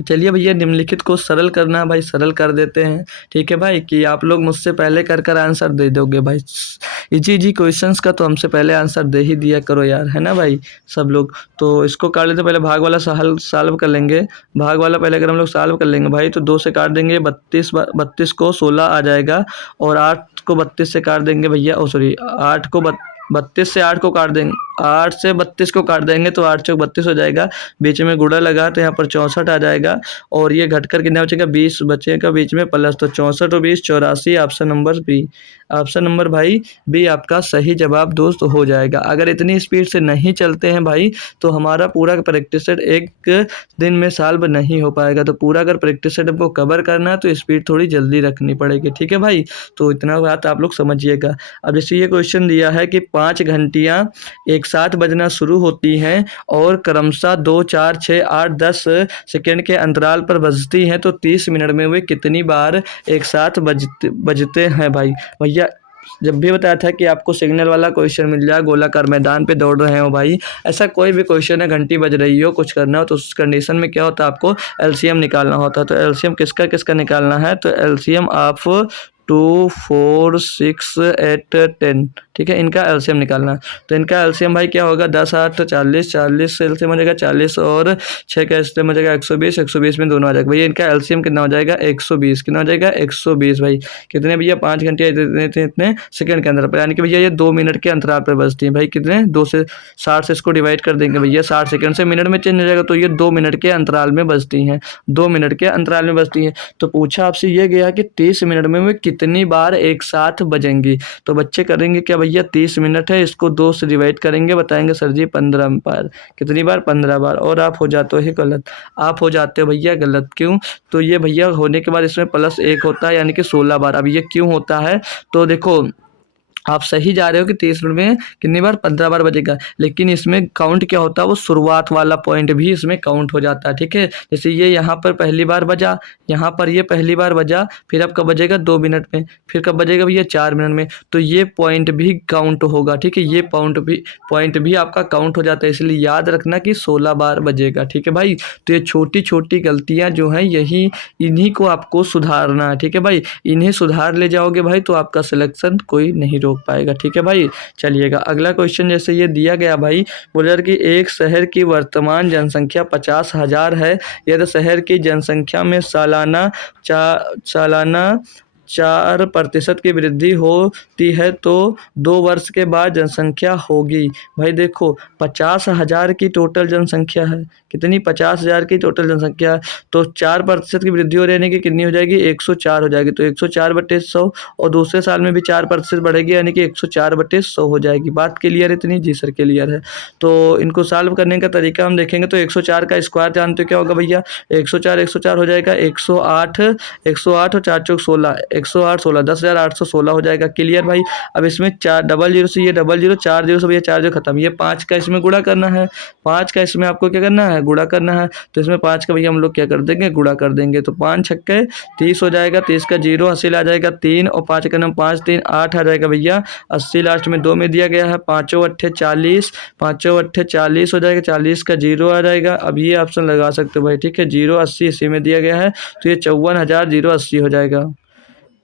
चलिए भैया, निम्नलिखित को सरल करना है भाई, सरल कर देते हैं, ठीक है भाई, कि आप लोग मुझसे पहले कर आंसर दे दोगे भाई। इजी क्वेश्चंस का तो हमसे पहले आंसर दे ही दिया करो यार, है ना भाई सब लोग। तो इसको काट लेते, पहले भाग वाला सॉल्व कर लेंगे। भाग वाला पहले अगर हम लोग सॉल्व कर लेंगे भाई, तो 2 से काट देंगे 32 को 16 आ जाएगा, और 8 को 32 से काट देंगे भैया, 8 को 32 से 8 को काट देंगे, 8 से 32 को काट देंगे तो 8 चौक 32 हो जाएगा। बीच में गुणा लगा तो यहाँ पर 64 आ जाएगा, और ये घटकर कितना बचेगा, 20 बचेगा बीच में प्लस, तो 64 और 20 84, option number B. Option number भाई बी आपका सही जवाब दोस्त हो जाएगा। अगर इतनी स्पीड से नहीं चलते हैं भाई तो हमारा पूरा प्रैक्टिस सेट एक दिन में सॉल्व नहीं हो पाएगा। तो पूरा अगर प्रैक्टिस सेट हमको कवर करना है तो स्पीड थोड़ी जल्दी रखनी पड़ेगी, ठीक है भाई। तो इतना बात आप लोग समझिएगा। अब जैसे ये क्वेश्चन दिया है कि 5 घंटियाँ एक साथ बजना शुरू होती हैं और क्रमशः 2 4 6 8 10 सेकेंड के अंतराल पर बजती हैं, तो 30 मिनट में वे कितनी बार एक साथ बजते हैं भाई। भैया जब भी बताया था कि आपको सिग्नल वाला क्वेश्चन मिल जाए, गोलाकार मैदान पे दौड़ रहे हो भाई, ऐसा कोई भी क्वेश्चन है, घंटी बज रही हो, कुछ करना हो, तो उस कंडीशन में क्या होता है, आपको एलसीएम निकालना होता है। तो एलसीएम किसका किसका निकालना है, तो एलसीएम ऑफ 2, 4, 6, 8, 10, ठीक है, इनका एलसीएम निकालना है। तो इनका एलसीएम भाई क्या होगा, 10, 8, 40, 40 से एलसीएम हो जाएगा 40 और 6 का एलसीएम हो जाएगा 120, 120 में दोनों आ जाएगा भैया। इनका एलसीएम कितना हो जाएगा, 120, कितना हो जाएगा 120 भाई। कितने भैया, 5 घंटे इतने सेकंड के अंदर, यानी कि भैया ये 2 मिनट के अंतराल पर बजती है भाई। कितने, 2 से 60 से इसको डिवाइड कर देंगे भैया, 60 सेकंड से मिनट में चेंज हो जाएगा, तो ये 2 मिनट के अंतराल में बजती हैं, 2 मिनट के अंतराल में बजती हैं। तो पूछा आपसे ये गया कि 30 मिनट में कितनी बार एक साथ बजेंगी। तो बच्चे करेंगे क्या भैया, 30 मिनट है, इसको 2 से डिवाइड करेंगे, बताएंगे सर जी 15 बार। कितनी बार, 15 बार। और आप हो जाते हो गलत, आप हो जाते हो भैया गलत। क्यों, तो ये भैया होने के बाद इसमें +1 होता है, यानी कि 16 बार। अब ये क्यों होता है, तो देखो आप सही जा रहे हो कि 30 मिनट में कितनी बार, 15 बार बजेगा, लेकिन इसमें काउंट क्या होता है, वो शुरुआत वाला पॉइंट भी इसमें काउंट हो जाता है, ठीक है। जैसे ये यहाँ पर पहली बार बजा, यहाँ पर ये पहली बार बजा, फिर अब कब बजेगा, 2 मिनट में, फिर कब बजेगा भैया, 4 मिनट में, तो ये पॉइंट भी काउंट होगा, ठीक है। ये पॉइंट भी आपका काउंट हो जाता है, इसलिए याद रखना कि 16 बार बजेगा, ठीक है भाई। तो ये छोटी छोटी गलतियाँ जो हैं, इन्हीं को आपको सुधारना है, ठीक है भाई। इन्हें सुधार ले जाओगे भाई, तो आपका सिलेक्शन कोई नहीं रोक पाएगा, ठीक है भाई। चलिएगा अगला क्वेश्चन, जैसे ये दिया गया भाई, बोला कि एक शहर की वर्तमान जनसंख्या 50,000 है, यदि शहर की जनसंख्या में सालाना 4% की वृद्धि होती है तो 2 वर्ष के बाद जनसंख्या होगी। भाई देखो 50,000 की टोटल जनसंख्या है, कितनी, 50,000 की टोटल जनसंख्या है, तो 4% की वृद्धि हो रही है कि कितनी हो जाएगी, 104 हो जाएगी। तो 104/100, और दूसरे साल में भी 4% बढ़ेगी, यानी कि 104/100 हो जाएगी। बात क्लियर है इतनी, जी सर क्लियर है। तो इनको सॉल्व करने का तरीका हम देखेंगे, तो 104 का स्क्वायर जानते हो क्या होगा भैया, 104 हो जाएगा 108, 108 और 4 चौक 16, 108 16, 10,816 हो जाएगा। क्लियर भाई। अब इसमें 4 डबल जीरो से ये डबल जीरो, 4 जीरो से भैया 4 जीरो खत्म, ये 5 का इसमें गुणा करना है, 5 का इसमें आपको क्या करना है, गुणा करना है। तो इसमें 5 का भैया हम लोग क्या कर देंगे, गुणा कर देंगे, तो 5 छक्के 30 हो जाएगा, 30 का 0 हासिल आ जाएगा 3, और 5 का नाम 5 3 8 आ जाएगा भैया। 80 लास्ट में 2 में दिया गया है, 5 अट्ठे 40, 5 अट्ठे 40 हो जाएगा, 40 का 0 आ जाएगा। अब ये ऑप्शन लगा सकते हो भाई, ठीक है, 0 80 इसी में दिया गया है, तो ये 54,080 हो जाएगा।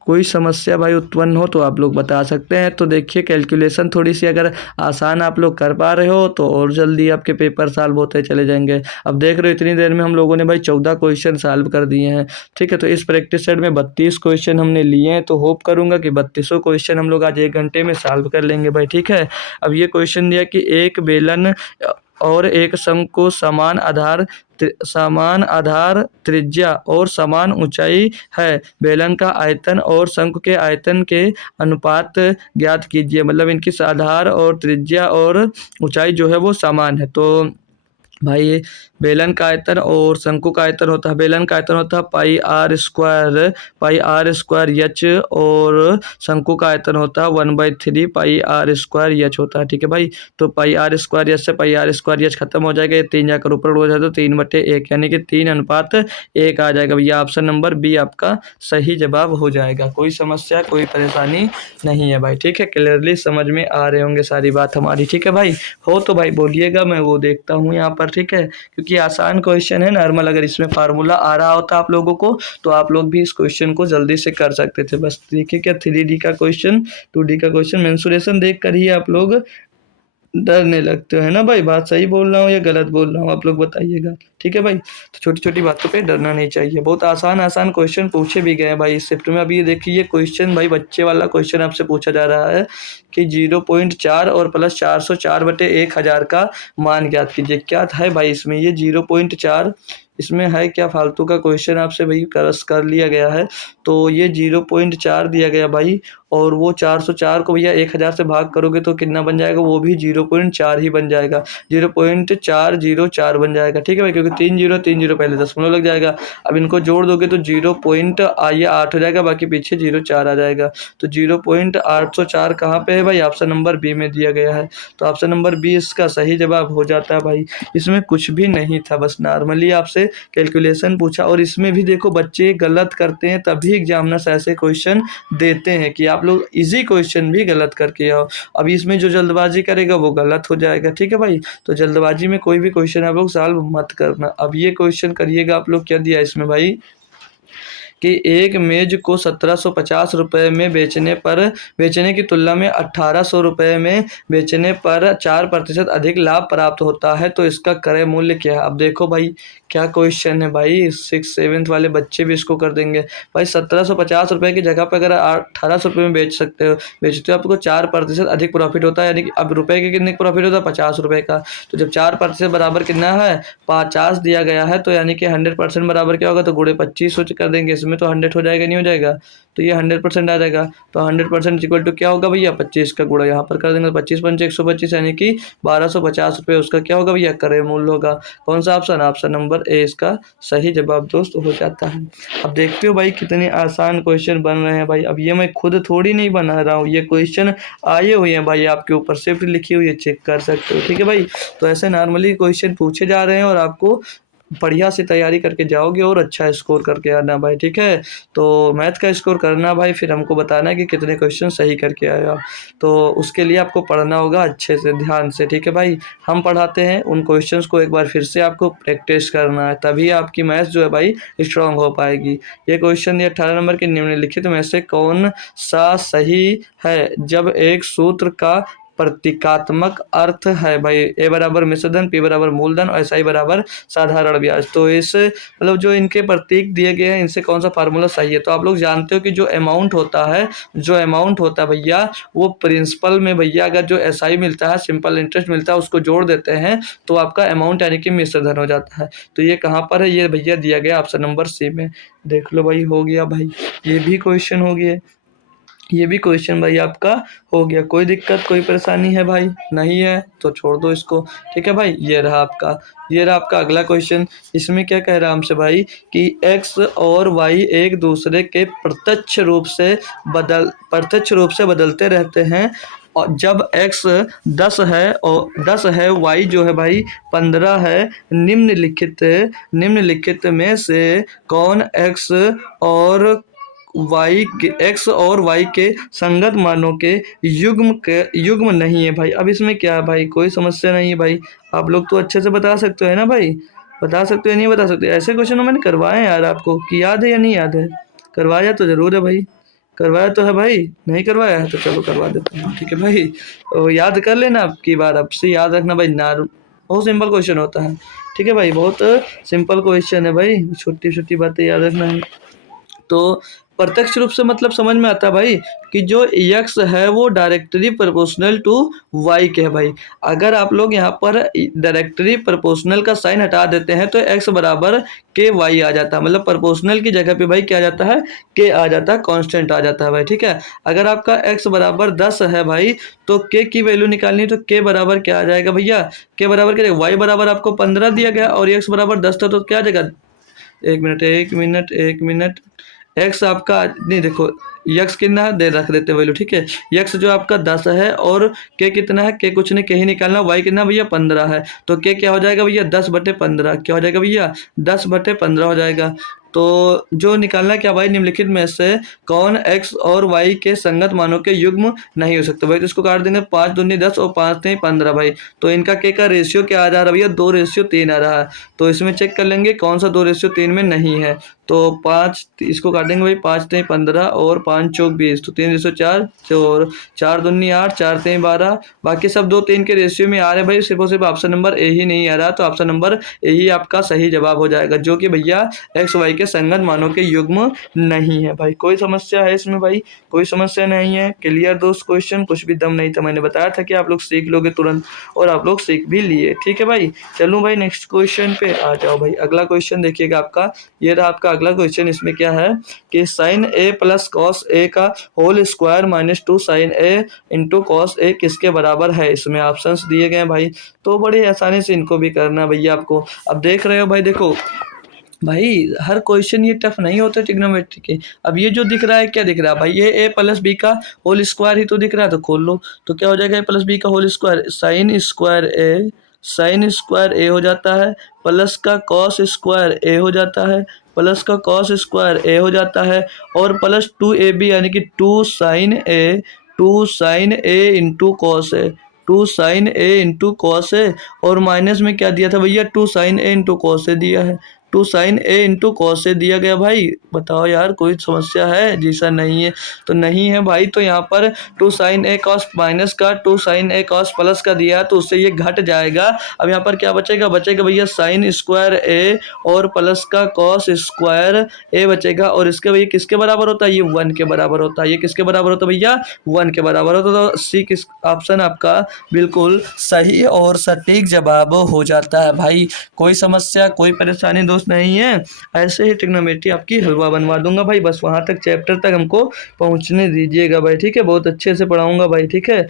कोई समस्या भाई उत्पन्न हो तो आप लोग बता सकते हैं। तो देखिए कैलकुलेशन थोड़ी सी अगर आसान आप लोग कर पा रहे हो तो और जल्दी आपके पेपर सॉल्व होते चले जाएंगे। अब देख रहे हो इतनी देर में हम लोगों ने भाई 14 क्वेश्चन सॉल्व कर दिए हैं, ठीक है। तो इस प्रैक्टिस सेट में 32 क्वेश्चन हमने लिए हैं, तो होप करूंगा कि 32 क्वेश्चन हम लोग आज 1 घंटे में सॉल्व कर लेंगे भाई, ठीक है। अब ये क्वेश्चन दिया कि एक बेलन और एक शंख को समान आधार त्रिज्या और समान ऊंचाई है, बेलन का आयतन और शंख के आयतन के अनुपात ज्ञात कीजिए। मतलब इनकी आधार और त्रिज्या और ऊंचाई जो है वो समान है। तो भाई बेलन का आयतन और शंकु का आयतन होता है, बेलन का आयतन होता है पाई r² एच, और शंकु का आयतन होता है 1/3 पाई r² एच होता है, ठीक है भाई। तो पाई r² एच से पाई r² एच खत्म हो जाएगा, ये 3 जाकर ऊपर हो जाए तो 3/1, यानी कि 3:1 आ जाएगा भैया। ऑप्शन नंबर बी आपका सही जवाब हो जाएगा। कोई समस्या कोई परेशानी नहीं है भाई, ठीक है। क्लियरली समझ में आ रहे होंगे सारी बात हमारी, ठीक है भाई। हो तो भाई बोलिएगा, मैं वो देखता हूँ यहाँ पर, ठीक है, क्योंकि आसान क्वेश्चन है नॉर्मल। अगर इसमें फार्मूला आ रहा होता आप लोगों को तो आप लोग भी इस क्वेश्चन को जल्दी से कर सकते थे। बस देखिए क्या 3D का क्वेश्चन, 2D का क्वेश्चन, मेंसुरेशन देख कर ही आप लोग डरने लगते हो, है ना भाई। बात सही बोल रहा हूँ या गलत बोल रहा हूँ, आप लोग बताइएगा, ठीक है भाई। तो छोटी छोटी बातों पे डरना नहीं चाहिए। बहुत आसान क्वेश्चन पूछे भी गए भाई इस शिफ्ट में। अभी ये देखिए ये क्वेश्चन भाई बच्चे वाला क्वेश्चन आपसे पूछा जा रहा है कि 0.4 और प्लस 404/1000 का मान ज्ञात कीजिए। क्या है भाई इसमें, ये 0.4 इसमें है क्या, फालतू का क्वेश्चन आपसे भाई कर लिया गया है। तो ये 0.4 दिया गया भाई, और वो 404 को भैया 1000 से भाग करोगे तो कितना बन जाएगा, वो भी 0.4 ही बन जाएगा, 0.404 बन जाएगा, ठीक है भाई। क्योंकि 3 0 पहले दशमलव लग जाएगा। अब इनको जोड़ दोगे तो 0.8 हो जाएगा, बाकी पीछे 0.4 आ जाएगा। तो 0.804 कहाँ पे है भाई, ऑप्शन नंबर बी में दिया गया है। तो ऑप्शन नंबर बी इसका सही जवाब हो जाता है भाई। इसमें कुछ भी नहीं था, बस नॉर्मली आपसे से कैलकुलेशन पूछा, और इसमें भी देखो बच्चे गलत करते हैं तभी एग्जामिनर्स ऐसे क्वेश्चन देते हैं कि आप लोग इजी क्वेश्चन भी गलत करके आओ। अभी इसमें जो जल्दबाजी करेगा वो गलत हो जाएगा, ठीक है भाई। तो जल्दबाजी में कोई भी क्वेश्चन आप लोग सॉल्व मत करना। अब ये क्वेश्चन करिएगा आप लोग, क्या दिया इसमें भाई कि एक मेज को 1750 रुपये में बेचने की तुलना में 1800 रुपये में बेचने पर 4% अधिक लाभ प्राप्त होता है, तो इसका क्रय मूल्य क्या है। अब देखो भाई क्या क्वेश्चन है भाई, 6th-7th वाले बच्चे भी इसको कर देंगे भाई। 1750 रुपये की जगह पर अगर 1800 रुपये में बेचते हो आपको 4% अधिक प्रॉफिट होता है, यानी कि अब रुपए के कितने प्रॉफिट होता है, 50 रुपये का। तो जब 4% बराबर कितना है, 50 दिया गया है, तो यानी कि 100% बराबर क्या होगा, तो गुणे 25 कर देंगे इसमें, तो 100 हो जाएगा, नहीं हो जाएगा, तो ये 100% आ जाएगा। तो 100% इक्वल टू क्या होगा भैया, 25 का गुणा यहाँ पर कर देंगे, 25 पंचे 125, यानी कि 1250 रुपये उसका क्या होगा भैया, क्रय मूल्य होगा। कौन सा ऑप्शन, ऑप्शन नंबर ए इसका सही जवाब दोस्त हो जाता है। अब देखते हो भाई कितने आसान क्वेश्चन बन रहे हैं भाई। अब ये मैं खुद थोड़ी नहीं बना रहा हूँ, ये क्वेश्चन आए हुए हैं भाई आपके ऊपर, शिफ्ट लिखी हुई है, चेक कर सकते हो, ठीक है भाई। तो ऐसे नॉर्मली क्वेश्चन पूछे जा रहे हैं और आपको बढ़िया से तैयारी करके जाओगे और अच्छा स्कोर करके आना भाई, ठीक है। तो मैथ का स्कोर करना भाई, फिर हमको बताना है कि कितने क्वेश्चन सही करके आए आप। तो उसके लिए आपको पढ़ना होगा अच्छे से, ध्यान से, ठीक है भाई। हम पढ़ाते हैं, उन क्वेश्चंस को एक बार फिर से आपको प्रैक्टिस करना है, तभी आपकी मैथ जो है भाई स्ट्रांग हो पाएगी। ये क्वेश्चन ये 18 नंबर के निम्नलिखित में से कौन सा सही है जब एक सूत्र का प्रतीकात्मक अर्थ है भाई, ए बराबर मिश्रधन, पी बराबर मूलधन और एस आई बराबर साधारण ब्याज। तो इस मतलब जो इनके प्रतीक दिए गए हैं, इनसे कौन सा फार्मूला सही है। तो आप लोग जानते हो कि जो अमाउंट होता है भैया, वो प्रिंसिपल में भैया अगर जो एस आई मिलता है, सिंपल इंटरेस्ट मिलता है, उसको जोड़ देते हैं तो आपका अमाउंट यानी कि मिश्रधन हो जाता है। तो ये कहाँ पर है, ये भैया दिया गया ऑप्शन नंबर सी में। देख लो भाई, हो गया भाई, ये भी क्वेश्चन हो गया, ये भी क्वेश्चन भाई आपका हो गया। कोई दिक्कत कोई परेशानी है भाई, नहीं है तो छोड़ दो इसको, ठीक है भाई। ये रहा आपका अगला क्वेश्चन। इसमें क्या कह रहा है हमसे भाई कि x और y एक दूसरे के प्रत्यक्ष रूप से बदलते रहते हैं, और जब x 10 है y जो है भाई 15 है, निम्नलिखित में से कौन x और y के संगत मानों के युग्म नहीं है भाई। अब इसमें क्या है भाई, कोई समस्या नहीं है भाई, आप लोग तो अच्छे से बता सकते हो है ना भाई, बता सकते हो या नहीं बता सकते। ऐसे क्वेश्चन मैंने करवाए हैं यार, आपको कि याद है या नहीं याद है, करवाया तो जरूर है भाई, करवाया तो है भाई, नहीं करवाया है तो चलो करवा देते हैं, ठीक है भाई। तो याद कर लेना आपकी बार, अब से याद रखना भाई, बहुत सिंपल क्वेश्चन होता है, ठीक है भाई, बहुत सिंपल क्वेश्चन है भाई, छोटी छोटी बातें याद रखना है। तो प्रत्यक्ष रूप से मतलब समझ में आता है भाई कि जो x है वो डायरेक्टली प्रोपोर्शनल टू y के है भाई। अगर आप लोग यहाँ पर डायरेक्टली प्रोपोर्शनल का साइन हटा देते हैं तो x बराबर के y आ जाता है, मतलब प्रोपोर्शनल की जगह पे भाई क्या आ जाता है, k आ जाता है, कांस्टेंट आ जाता है भाई, ठीक है। अगर आपका x बराबर 10 है भाई, तो k की वैल्यू निकालनी है, तो k बराबर क्या आ जाएगा भैया, k बराबर क्या, y बराबर आपको 15 दिया गया और x बराबर 10 था, तो क्या आ जाएगा, एक मिनट एक्स आपका नहीं, देखो यक्स कितना है दे रख देते वैल्यू, ठीक है। यक्स जो आपका 10 है और के कितना है, के कुछ नहीं, के ही निकालना, वाई कितना भैया 15 है, तो के क्या हो जाएगा भैया 10/15, क्या हो जाएगा भैया 10/15 हो जाएगा। तो जो निकालना क्या भाई, निम्नलिखित में से कौन x और y के संगत मानों के युग्म नहीं हो सकते भाई। तो इसको काट देंगे, 5 दूनी 10 और 5 3 15 भाई। तो इनका के का रेशियो क्या आ जा रहा है भैया, 2:3 आ रहा है। तो इसमें चेक कर लेंगे कौन सा 2:3 में नहीं है। तो 5 इसको काटेंगे भाई, 5 3 15 और 5 चौक 20, तो 3:4 और 4 दूनी 8, 4 3 12, बाकी सब 2 3 के रेशियो में आ रहे भाई, सिर्फ और सिर्फ ऑप्शन नंबर ए ही नहीं आ रहा। तो ऑप्शन नंबर ए ही आपका सही जवाब हो जाएगा, जो कि भैया एक्स वाई के संगत मानों के युग्म नहीं है भाई। कोई समस्या है इसमें भाई, कोई समस्या नहीं है, क्लियर दोस्त क्वेश्चन, कुछ भी दम नहीं था, मैंने बताया था कि आप लोग सीख लोगे तुरंत, और आप लोग सीख भी लिए, ठीक है भाई। चलूँ भाई नेक्स्ट क्वेश्चन पे आ जाओ भाई। अगला क्वेश्चन देखिएगा आपका, ये रहा आपका अगला क्वेश्चन। इसमें क्या है कि sign A plus cos A का होल स्क्वायर -2 साइन ए इंटू कॉस ए किसके बराबर है। इसमें ऑप्शंस दिए गए भाई, तो बड़े आसानी से इनको भी करना भैया आपको। अब देख रहे हो भाई, देखो भाई हर क्वेश्चन ये टफ नहीं होता ट्रिग्नोमेट्री के। अब ये जो दिख रहा है, क्या दिख रहा है भाई, ये ए प्लस बी का होल स्क्वायर ही तो दिख रहा है, तो खोल लो, तो क्या हो जाएगा ए प्लस बी का होल स्क्वायर, साइन स्क्वायर ए साइन स्क्वायर ए हो जाता है, प्लस का कॉस स्क्वायर ए हो जाता है, प्लस का कॉस स्क्वायर ए हो जाता है, और प्लस 2ab यानी कि 2 sin a into cos A, 2 sin a into cos A, और माइनस में क्या दिया था भैया, 2 sin a इंटू कॉस ए दिया है, 2 sin a इंटू कॉस ए दिया गया भाई। बताओ यार कोई समस्या है? जी सर नहीं है, तो नहीं है भाई। तो यहाँ पर 2 sin a cos माइनस का 2 sin a cos प्लस का दिया है, तो उससे ये घट जाएगा। अब यहाँ पर क्या बचेगा, बचेगा भैया साइन स्क्वायर ए और प्लस का कॉस स्क्वायर ए बचेगा, और इसके भैया किसके बराबर होता है, ये 1 के बराबर होता है। ये किसके बराबर होता है भैया, 1 के बराबर होता है। तो सी किस ऑप्शन आपका बिल्कुल सही और सटीक जवाब हो जाता है भाई। कोई समस्या कोई परेशानी दोस्त नहीं है, ऐसे ही ट्रिग्नोमेट्री आपकी हलवा बनवा दूंगा भाई। बस वहाँ तक चैप्टर तक हमको पहुँचने दीजिएगा भाई, ठीक है। बहुत अच्छे से पढ़ाऊंगा भाई, ठीक है।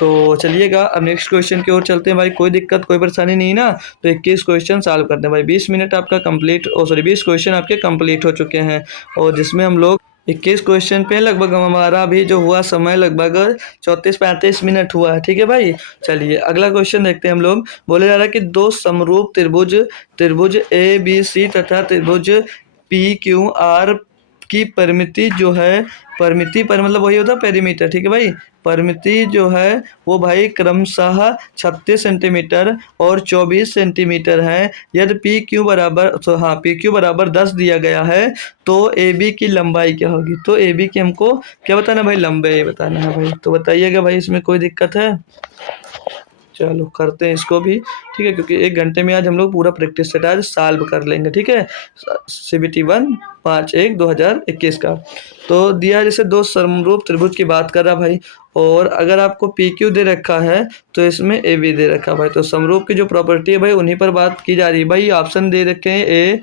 तो चलिएगा अब नेक्स्ट क्वेश्चन की ओर चलते हैं भाई। कोई दिक्कत कोई परेशानी नहीं ना, तो 21 क्वेश्चन सॉल्व करते हैं भाई। 20 मिनट आपका कंप्लीट, ओ सॉरी 20 क्वेश्चन आपके कंप्लीट हो चुके हैं, और जिसमें हम लोग 21 क्वेश्चन पे लगभग हमारा भी जो हुआ समय लगभग 34-35 मिनट हुआ है, ठीक है भाई। चलिए अगला क्वेश्चन देखते हैं हम लोग। बोले जा रहा है कि दो समरूप त्रिभुज त्रिभुज ए बी सी तथा त्रिभुज पी क्यू आर की परिमिति जो है, परिमिति पर मतलब वही होता है पेरीमीटर, ठीक है भाई। परिमिति जो है वो भाई क्रमशः 36 सेंटीमीटर और 24 सेंटीमीटर है। यदि पी क्यू बराबर, तो हाँ पी क्यू बराबर 10 दिया गया है, तो ए बी की लंबाई क्या होगी। तो ए बी की हमको क्या बताना भाई, लंबाई बताना है भाई। तो बताइएगा भाई, इसमें कोई दिक्कत है? चलो करते हैं इसको भी, ठीक है, क्योंकि 1 घंटे में आज हम लोग पूरा प्रैक्टिस सेट आज सॉल्व कर लेंगे, ठीक है। CBT 1 5/1/2021 का। तो दिया जैसे दो समरूप त्रिभुज की बात कर रहा भाई, और अगर आपको PQ दे रखा है तो इसमें AB दे रखा भाई। तो समरूप की जो प्रॉपर्टी है भाई उन्हीं पर बात की जा रही है भाई। ऑप्शन दे रखे हैं A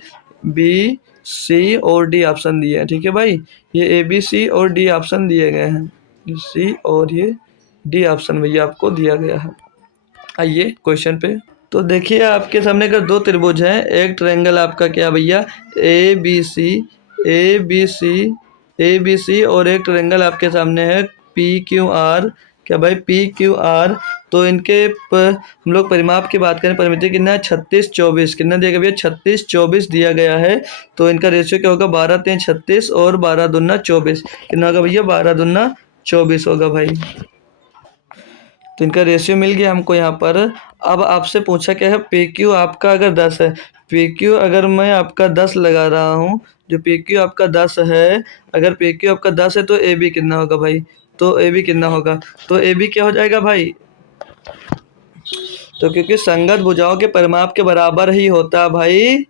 B C और D ऑप्शन दिए हैं, ठीक है भाई। ये ABC और D ऑप्शन दिए गए हैं, C और ये D ऑप्शन भैया आपको दिया गया है। आइए क्वेश्चन पे। तो देखिए आपके सामने अगर दो त्रिभुज हैं, एक ट्रायंगल आपका क्या भैया ए बी सी और एक ट्रायंगल आपके सामने है PQR, क्या भाई PQR। तो इनके हम लोग परिमाप की बात करें, परिमिति कितना है 36-24, कितना दिया गया भैया 36-24 दिया गया है। तो इनका रेशियो क्या होगा 12-3-36 और 12-दूना-24, कितना होगा भैया 12-दूना-24 होगा भाई। तो इनका रेशियो मिल गया हमको यहाँ पर। अब आपसे पूछा क्या है, PQ आपका अगर 10 है, PQ अगर मैं आपका 10 लगा रहा हूँ, जो PQ आपका 10 है, अगर PQ आपका 10 है तो AB कितना होगा भाई। तो AB कितना होगा, तो AB क्या हो जाएगा भाई, तो क्योंकि संगत भुजाओं के परिमाप के बराबर ही होता है भाई,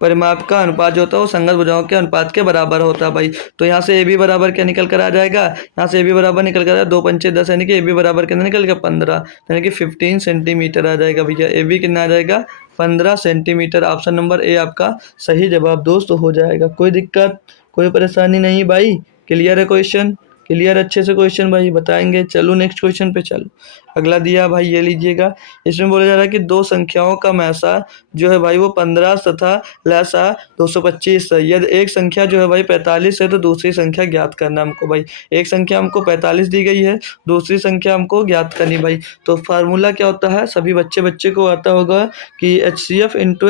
परिमाप का अनुपात जो होता है वो संगत भुजाओं के अनुपात के बराबर होता है भाई। तो यहाँ से AB बराबर क्या निकल कर आ जाएगा, यहाँ से AB बराबर निकल कर आ जाएगा 2×5 = 10, यानी कि AB बराबर कितना निकल गया 15, यानी कि 15 सेंटीमीटर आ जाएगा भैया। AB कितना आ जाएगा 15 सेंटीमीटर। ऑप्शन नंबर ए आपका सही जवाब दोस्त हो जाएगा। कोई दिक्कत कोई परेशानी नहीं भाई, क्लियर है क्वेश्चन, क्लियर अच्छे से क्वेश्चन भाई बताएंगे। चलो नेक्स्ट क्वेश्चन पे चलो। अगला दिया भाई ये लीजिएगा, इसमें बोला जा रहा है कि दो संख्याओं का मैसा जो है भाई वो 15 तथा लसा 225 है। यदि एक संख्या जो है भाई 45 है तो दूसरी संख्या ज्ञात करना हमको भाई। एक संख्या हमको 45 दी गई है, दूसरी संख्या हमको ज्ञात करनी भाई। तो फार्मूला क्या होता है, सभी बच्चे को आता होगा कि HCF इंटू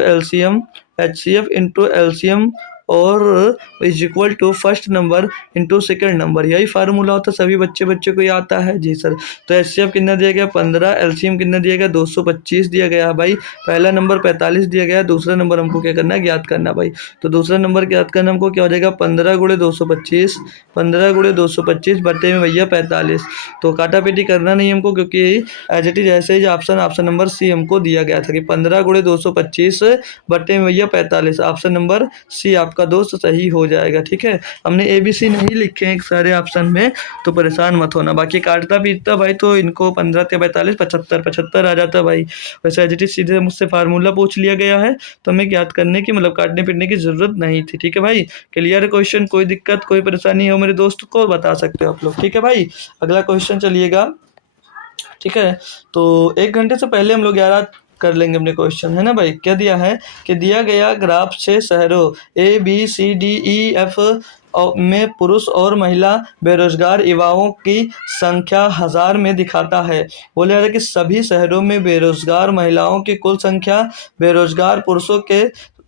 एलसीएम और is equal to first number into second number, यही फार्मूला होता है, सभी बच्चे को ये आता है जी सर। तो HCF कितना दिया गया 15, एलसीएम कितना दिया गया 225 दिया गया है भाई। पहला नंबर 45 दिया गया, दूसरा नंबर हमको क्या करना है ज्ञात करना भाई। तो दूसरा नंबर ज्ञात करना हमको क्या हो जाएगा 15 × 225, 15 × 225 बटे में भैया 45। तो काटा पीटी करना नहीं हमको, क्योंकि एज इट इज ऐसे ही ऑप्शन नंबर सी हमको दिया गया था कि 15 × 225 बटे में भैया 45। ऑप्शन नंबर सी आपका दोस्त सही हो जाएगा, ठीक है। हमने ABC नहीं लिखे हैं सारे ऑप्शन में, तो परेशान मत होना। बाकी काटता पीटता भाई तो इनको 15 × 45 75 आ जाता भाई। वैसे एज इट इज सीधे मुझसे फार्मूला पूछ लिया गया है, तो हमें याद करने की मतलब काटने पीटने की जरूरत नहीं थी, ठीक है भाई। क्लियर क्वेश्चन, कोई दिक्कत कोई परेशानी हो मेरे दोस्त को बता सकते हो आप लोग, ठीक है भाई। अगला क्वेश्चन चलिएगा, ठीक है। तो 1 घंटे से पहले हम लोग 11 कर लेंगे अपने क्वेश्चन, है ना भाई। क्या दिया है कि दिया गया ग्राफ 6 शहरों A B C D E F में पुरुष और महिला बेरोजगार युवाओं की संख्या 1000 में दिखाता है। बोला जा रहा है कि सभी शहरों में बेरोजगार महिलाओं की कुल संख्या बेरोजगार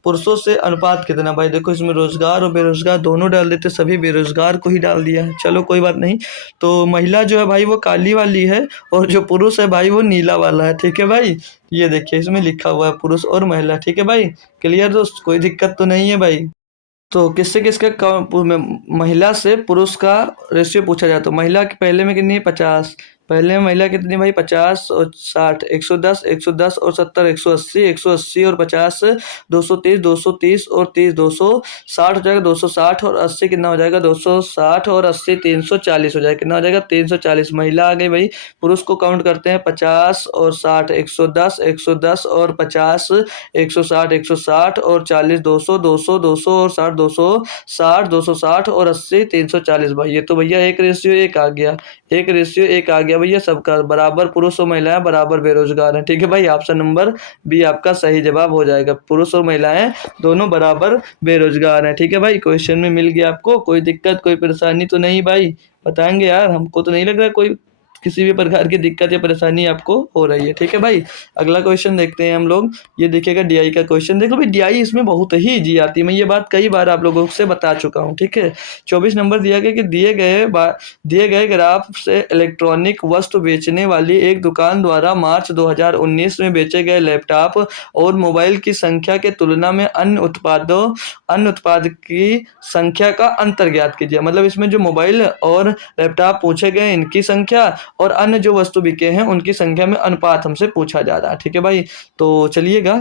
पुरुषों से अनुपात कितना। भाई देखो इसमें रोजगार और बेरोजगार दोनों डाल देते, सभी बेरोजगार को ही डाल दिया है। चलो कोई बात नहीं। तो महिला जो है भाई वो काली वाली है और जो पुरुष है भाई वो नीला वाला है। ठीक है भाई, ये देखिए इसमें लिखा हुआ है पुरुष और महिला। ठीक है भाई, क्लियर दोस्त, कोई दिक्कत तो नहीं है भाई। तो किससे किसका महिला से पुरुष का रेशियो पूछा जाए तो महिला के पहले में कितनी है 50, पहले में महिला कितनी भाई 50 और 60 110 110 और 70 180 180 और 50 230 230 और 30 260 हो जाएगा 260 और 80 कितना हो जाएगा 260 और 80 340 हो जाएगा। कितना हो जाएगा 340। महिला आ गई भाई। पुरुष को काउंट करते हैं 50 और 60 110 110 और 50 160 160 और 40 200 200 200 और 60 260 260 और 80 340। भाई ये तो भैया एक रेशियो एक आ गया, एक रेशियो एक आ गया भैया। सबका बराबर पुरुष और महिलाएं बराबर बेरोजगार हैं। ठीक है भाई, ऑप्शन नंबर बी आपका सही जवाब हो जाएगा। पुरुष और महिलाएं दोनों बराबर बेरोजगार हैं। ठीक है भाई, क्वेश्चन में मिल गया आपको। कोई दिक्कत कोई परेशानी तो नहीं भाई, बताएंगे यार, हमको तो नहीं लग रहा कोई किसी भी प्रकार की दिक्कत या परेशानी आपको हो रही है। ठीक है भाई, अगला क्वेश्चन देखते हैं हम लोग। ये देखिएगा डीआई का क्वेश्चन। देखो भाई डीआई इसमें बहुत ही इजी आती है, मैं ये बात कई बार आप लोगों से बता चुका हूँ। ठीक है, 24 नंबर दिया गया कि दिए गए ग्राफ से इलेक्ट्रॉनिक वस्तु बेचने वाली एक दुकान द्वारा मार्च 2019 में बेचे गए लैपटॉप और मोबाइल की संख्या के तुलना में अन्य उत्पाद की संख्या का अंतर ज्ञात कीजिए। मतलब इसमें जो मोबाइल और लैपटॉप पूछे गए इनकी संख्या और अन्य जो वस्तु बिके हैं उनकी संख्या में अनुपात हमसे पूछा जा रहा है। ठीक है भाई, तो चलिएगा,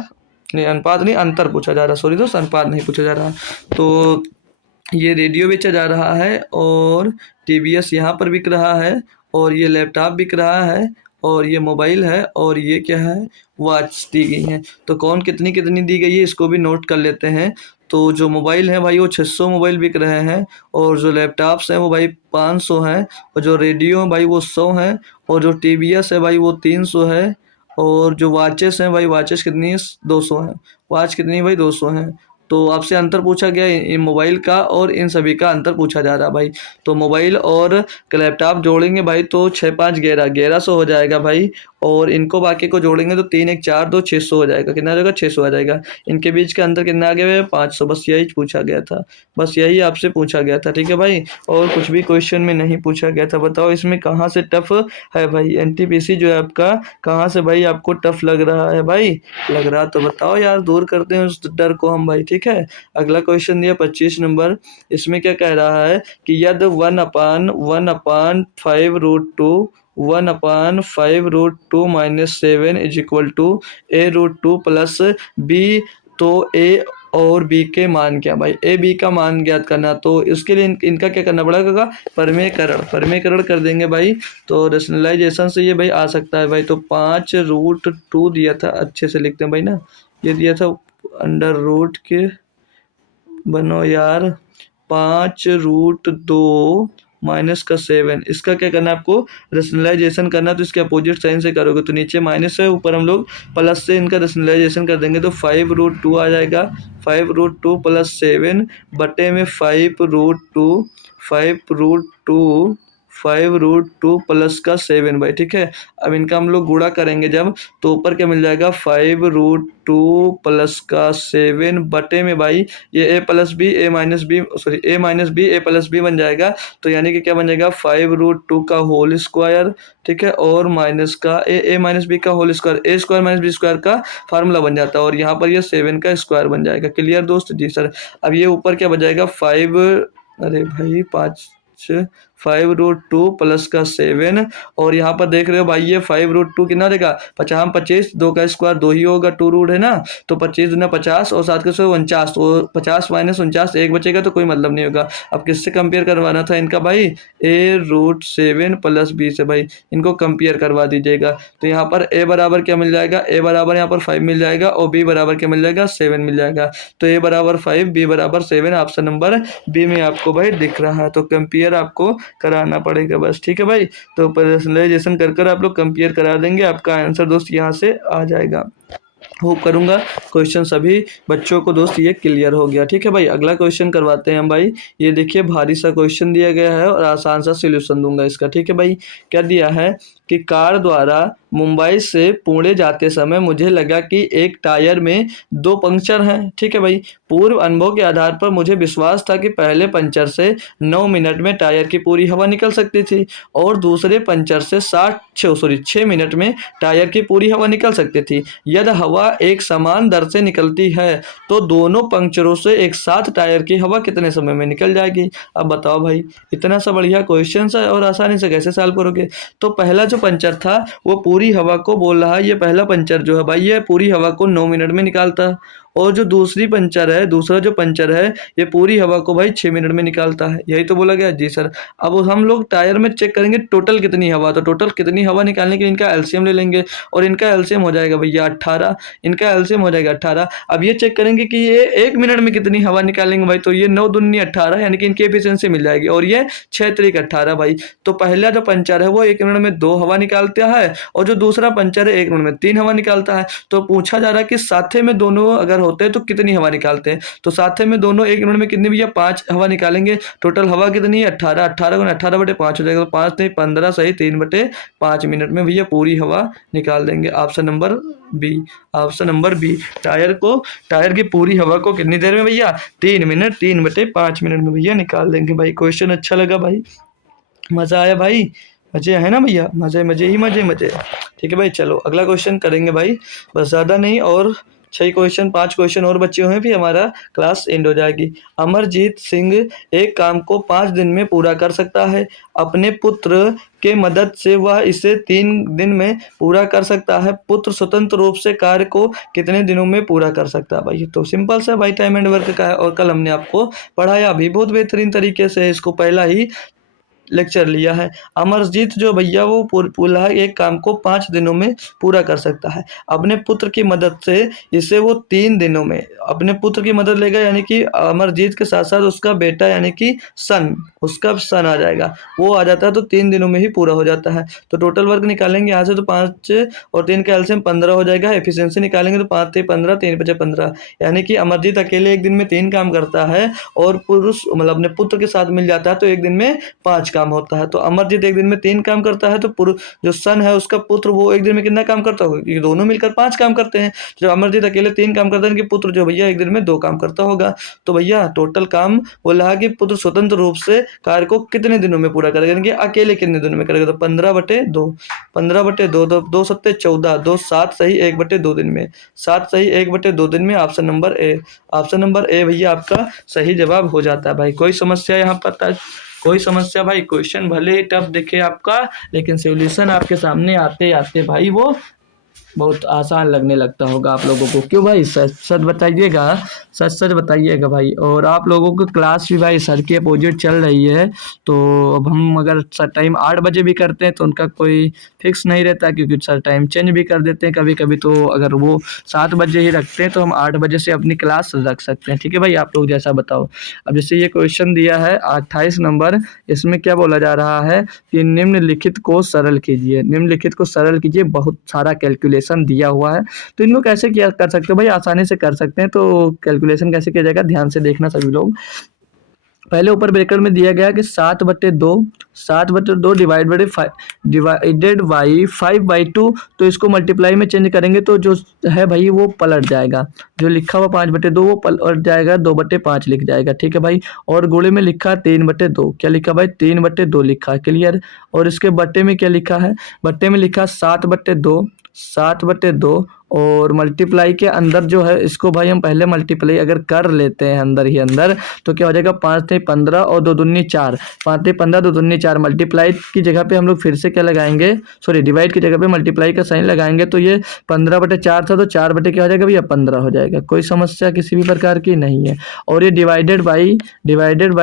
नहीं अनुपात नहीं अंतर पूछा जा रहा, सॉरी दोस्त, अनुपात नहीं पूछा जा रहा। तो ये रेडियो बेचा जा रहा है और टीवीएस यहाँ पर बिक रहा है और ये लैपटॉप बिक रहा है और ये मोबाइल है और ये क्या है वॉच दी गई है। तो कौन कितनी कितनी दी गई है इसको भी नोट कर लेते हैं। तो जो मोबाइल है भाई वो 600 मोबाइल बिक रहे हैं और जो लैपटॉप्स हैं वो भाई 500 हैं और जो रेडियो है भाई वो 100 हैं और जो टीवीएस है भाई वो 300 है और जो वॉचेस हैं भाई वॉचेस कितनी है 200 हैं। वॉच कितनी है भाई 200 हैं। तो आपसे अंतर पूछा गया इन मोबाइल का और इन सभी का अंतर पूछा जा रहा है भाई। तो मोबाइल और लैपटॉप जोड़ेंगे भाई तो 6 5 1100 हो जाएगा भाई और इनको बाकी को जोड़ेंगे तो 3 1 4 2 600 हो जाएगा। कितना आ जाएगा 600 आ जाएगा। इनके बीच का अंतर कितना आ गया है 500। बस यही पूछा गया था, बस यही आपसे पूछा गया था। ठीक है भाई, और कुछ भी क्वेश्चन में नहीं पूछा गया था। बताओ इसमें कहाँ से टफ है भाई, एनटीपीसी जो है आपका कहाँ से भाई आपको टफ लग रहा है भाई। लग रहा तो बताओ यार, दूर करते हैं उस डर को हम भाई। ठीक है, अगला क्वेश्चन दिया 25 नंबर। इसमें क्या कह रहा है कि यदि 1/5√2 -7 is equal to a√2 plus B, तो ए और बी के मान क्या भाई, ए बी का मान ज्ञात करना। तो इसके लिए इनका क्या करना पड़ेगा, परमेकरण कर देंगे भाई। तो रेशनलाइजेशन से ये भाई आ सकता है भाई। तो 5√2 दिया था, अच्छे से लिखते हैं भाई ना, ये दिया था अंडर रूट के बनो यार 5√2 -7, इसका क्या करना है आपको रेशनलाइजेशन करना। तो इसके अपोजिट साइन से करोगे तो नीचे माइनस है, ऊपर हम लोग प्लस से इनका रेशनलाइजेशन कर देंगे तो 5√2 आ जाएगा। 5√2 प्लस 7 बटे में 5√2 प्लस का 7 भाई। ठीक है, अब इनका हम लोग गुणा करेंगे जब तो ऊपर क्या मिल जाएगा 5√2 प्लस का 7 बटे में भाई ये a plus B a minus B a plus B बन जाएगा। तो यानी कि क्या बन जाएगा 5√2 का होल स्क्वायर। ठीक है, और माइनस का a माइनस बी का whole square, a square minus B square का फार्मूला बन जाता है और यहाँ पर ये 7 का स्क्वायर बन जाएगा। क्लियर दोस्त जी सर। अब ये ऊपर क्या बन जाएगा 5√2 प्लस का 7 और यहाँ पर देख रहे हो भाई ये 5√2 कितना देगा 50 25, 2 का स्क्वायर 2 ही होगा, 2 रूट है ना। तो 25 दूना 50 और 7 के 49, तो 50 माइनस 49 एक बचेगा तो कोई मतलब नहीं होगा। अब किससे कंपेयर करवाना था इनका भाई, a√7 प्लस बी से भाई इनको कंपेयर करवा दीजिएगा। तो यहाँ पर a बराबर क्या मिल जाएगा, a बराबर यहाँ पर 5 मिल जाएगा और b बराबर क्या मिल जाएगा 7 मिल जाएगा। तो a बराबर 5 b बराबर 7 ऑप्शन नंबर बी में आपको भाई दिख रहा है। तो कंपेयर आपको कराना पड़ेगा बस। ठीक है भाई, तो पर्सनलाइजेशन कर आप लोग कंपेयर करा देंगे, आपका आंसर दोस्त यहाँ से आ जाएगा। होप करूंगा क्वेश्चन सभी बच्चों को दोस्त ये क्लियर हो गया। ठीक है भाई, अगला क्वेश्चन करवाते हैं हम भाई। ये देखिए भारी सा क्वेश्चन दिया गया है और आसान सा सॉल्यूशन दूंगा इसका। ठीक है भाई, क्या दिया है कि कार द्वारा मुंबई से पुणे जाते समय मुझे लगा कि एक टायर में 2 पंक्चर हैं। ठीक है भाई, पूर्व अनुभव के आधार पर मुझे विश्वास था कि पहले पंचर से 9 मिनट में टायर की पूरी हवा निकल सकती थी और दूसरे पंचर से 6 मिनट में टायर की पूरी हवा निकल सकती थी। यदि हवा एक समान दर से निकलती है तो दोनों पंक्चरों से एक साथ टायर की हवा कितने समय में निकल जाएगी। अब बताओ भाई, इतना सा बढ़िया क्वेश्चन है और आसानी से कैसे सॉल्व करोगे। तो पहला जो पंचर था वो पूरी हवा को बोल रहा है, ये पहला पंचर जो है भाई ये पूरी हवा को 9 मिनट में निकालता है, और जो दूसरा जो पंचर है ये पूरी हवा को भाई 6 मिनट में निकालता है। यही तो बोला गया जी सर। अब हम लोग टायर में चेक करेंगे टोटल कितनी हवा, तो टोटल कितनी हवा निकालने के लिए इनका एलसीएम ले लेंगे और इनका एलसीएम हो जाएगा भैया 18, इनका एलसीएम हो जाएगा 18। अब ये चेक करेंगे कि ये 1 मिनट में कितनी हवा निकालेंगे भाई, तो ये 9 दूनी 18 यानी कि इनकी एफिशिएंसी मिल जाएगी, और ये 6 त्रिक 18 भाई। तो पहला जो पंचर है वो 1 मिनट में 2 हवा निकालता है और जो दूसरा पंचर है 1 मिनट में 3 हवा निकालता है। तो पूछा जा रहा है कि साथे में दोनों अगर होते हैं तो कितनी हवा निकालते हैं, तो साथे में दोनों 1 मिनट में कितनी भैया 5 हवा निकालेंगे। टोटल हवा कितनी है 18, 18/18/5 हो जाएगा, तो 5 नहीं 15 सही 3/5 मिनट में भैया पूरी हवा निकाल देंगे। Option number B, option number B. Tyre की पूरी हवा को कितनी देर में भैया 3 मिनट 3/5 मिनट में भैया निकाल देंगे भाई। क्वेश्चन अच्छा लगा भाई, मजा आया भाई, मजे है ना भैया, मजे मजे ही मजे। ठीक है भाई, चलो अगला क्वेश्चन करेंगे भाई, बस ज़्यादा नहीं और 5 क्वेश्चन और बचे हुए हैं फिर हमारा क्लास एंड हो जाएगी। अमरजीत सिंह एक काम को 5 दिन में पूरा कर सकता है। अपने पुत्र के मदद से वह इसे 3 दिन में पूरा कर सकता है। पुत्र स्वतंत्र रूप से कार्य को कितने दिनों में पूरा कर सकता है भाई। ये तो सिंपल सा भाई टाइम एंड वर्क का है, और कल हमने आपको पढ़ाया भी बहुत बेहतरीन तरीके से, इसको पहला ही लेक्चर लिया है। अमरजीत जो भैया वो पूरा एक काम को 5 दिनों में पूरा कर सकता है। अपने पुत्र की मदद से इसे वो 3 दिनों में, अपने पुत्र की मदद लेगा यानी कि अमरजीत के साथ साथ उसका बेटा यानी कि उसका सन आ जाएगा, वो आ जाता है तो 3 दिनों में ही पूरा हो जाता है। तो टोटल वर्क निकालेंगे यहाँ से तो 5 और 3 का एलसीएम 15 हो जाएगा। एफिशिएंसी निकालेंगे तो 5 3 15 3 5 15, यानी कि अमरजीत अकेले एक दिन में 3 काम करता है और पुरुष मतलब अपने पुत्र के साथ मिल जाता है तो एक दिन में 5 काम होता है। तो अमरजीत एक दिन में 3 काम करता है, तो जो सन है उसका पुत्र वो एक दिन में कितना काम करता होगा, क्योंकि दोनों मिलकर 5 काम करते हैं। जो अमरजीत अकेले 3 काम करता है, इनके पुत्र जो भैया एक दिन में 2 काम करता होगा। तो भैया टोटल काम बोला कि पुत्र स्वतंत्र रूप से कार्य को कितने दिनों में पूरा करेगा, यानी कि अकेले कितने दिनों में करेगा, तो 15/2, 15/2, 2 7 14, 2 7 सही 1/2 दिन में, 7 सही 1/2 दिन में। Option number A, option number A भैया आपका सही जवाब हो जाता है भाई। कोई समस्या यहाँ पर, कोई समस्या भाई, क्वेश्चन भले ही टफ दिखे आपका लेकिन सॉल्यूशन आपके सामने आते आते भाई वो बहुत आसान लगने लगता होगा आप लोगों को। क्यों भाई, सच सच बताइएगा, सच सच बताइएगा भाई। और आप लोगों की क्लास भी भाई सर की अपोजिट चल रही है, तो अब हम अगर सर टाइम 8 बजे भी करते हैं तो उनका कोई फिक्स नहीं रहता, क्योंकि सर टाइम चेंज भी कर देते हैं कभी कभी। तो अगर वो 7 बजे ही रखते हैं तो हम 8 बजे से अपनी क्लास रख सकते हैं। ठीक है भाई, आप लोग जैसा बताओ। अब जैसे ये क्वेश्चन दिया है 28 नंबर, इसमें क्या बोला जा रहा है कि निम्नलिखित को सरल कीजिए, निम्नलिखित को सरल कीजिए। बहुत सारा कैलकुलेशन दिया हुआ है, तो इनको कैसे किया कर सकते हो भाई, आसानी से कर सकते हैं। तो कैलकुलेशन कैसे किया जाएगा, ध्यान से देखना सभी लोग। पहले ऊपर ब्रैकेट में दिया गया कि 7/2 डिवाइडेड बाई 5/2, तो इसको मल्टीप्लाई में चेंज करेंगे तो जो है भाई वो पलट जाएगा। जो लिखा हुआ 5/2 वो पलट जाएगा, 2/5 लिख जाएगा। ठीक है भाई, और गोले में लिखा 3/2, क्या लिखा भाई 3/2 लिखा, क्लियर। और इसके बट्टे में क्या लिखा है, बट्टे में लिखा 7/2 और मल्टीप्लाई के अंदर जो है इसको भाई हम पहले मल्टीप्लाई अगर कर लेते हैं अंदर ही अंदर, तो क्या हो जाएगा 5 3 15 और 2 दूनी 4, 5 3 15 2 दूनी 4। मल्टीप्लाई की जगह पे हम लोग फिर से क्या लगाएंगे, सॉरी डिवाइड की जगह पे मल्टीप्लाई का साइन लगाएंगे, तो ये 15/4 था तो 4 बटे क्या हो जाएगा भैया 15 हो जाएगा। कोई समस्या किसी भी प्रकार की नहीं है। और ये डिवाइडेड बाई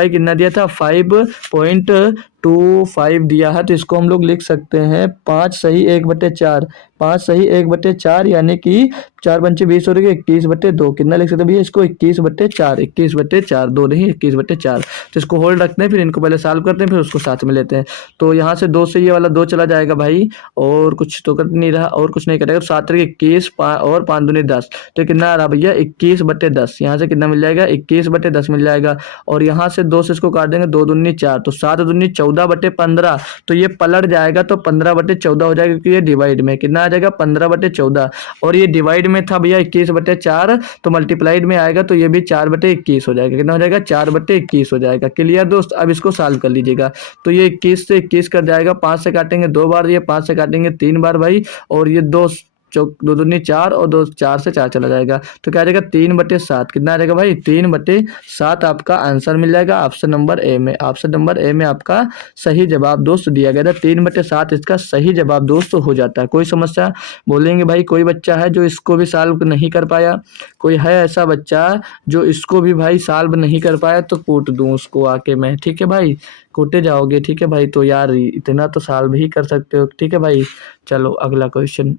कितना दिया था 5.25 दिया है, तो इसको हम लोग लिख सकते हैं 5 सही 1/4, 5 सही 1/4 यानी कि 4 पंचे 20 हो रही है, 21/2 कितना लिख सकते हैं भैया इसको, 21/4, 21/4, 2 नहीं 21/4। तो इसको होल्ड रखते हैं, फिर इनको पहले सॉल्व करते हैं, फिर उसको साथ में लेते हैं। तो यहाँ से 2 से ये वाला 2 चला जाएगा भाई, और कुछ तो कर नहीं रहा, और कुछ नहीं करेगा। 7 तरीके 21 और 5 दूनी 10, तो कितना आ रहा भैया 21/10। यहाँ से कितना मिल जाएगा 21/10 मिल जाएगा। और यहाँ से 2 से इसको काट देंगे, 2 दूनी 4, तो 7 दूनी 14/15, तो ये पलट जाएगा तो 15/14 हो जाएगा, क्योंकि ये डिवाइड में कितना आ जाएगा 15/14, और ये डिवाइड में था भैया 21/4, तो मल्टीप्लाइड में आएगा तो ये भी 4/21 हो जाएगा। कितना हो जाएगा 4/21 हो जाएगा। क्लियर दोस्त, अब इसको सॉल्व कर लीजिएगा। तो ये 21 से 21 कर जाएगा, 5 से काटेंगे 2 बार, ये 5 से काटेंगे 3 बार भाई, और ये 2 चौक 2 दूनी 4, और 2 4 से 4 चला जाएगा, तो क्या आ जाएगा 3/7। कितना आ जाएगा भाई 3/7 आपका आंसर मिल जाएगा ऑप्शन नंबर ए में। ऑप्शन नंबर ए में आपका सही जवाब दोस्त दिया गया था, 3/7 इसका सही जवाब दोस्त हो जाता है। कोई समस्या? बोलेंगे भाई कोई बच्चा है जो इसको भी सॉल्व नहीं कर पाया, कोई है ऐसा बच्चा जो इसको भी भाई सॉल्व नहीं कर पाया, तो कूट दूं उसको आके मैं, ठीक है भाई, कूटे जाओगे, ठीक है भाई। तो यार इतना तो सॉल्व ही कर सकते हो, ठीक है भाई। चलो अगला क्वेश्चन,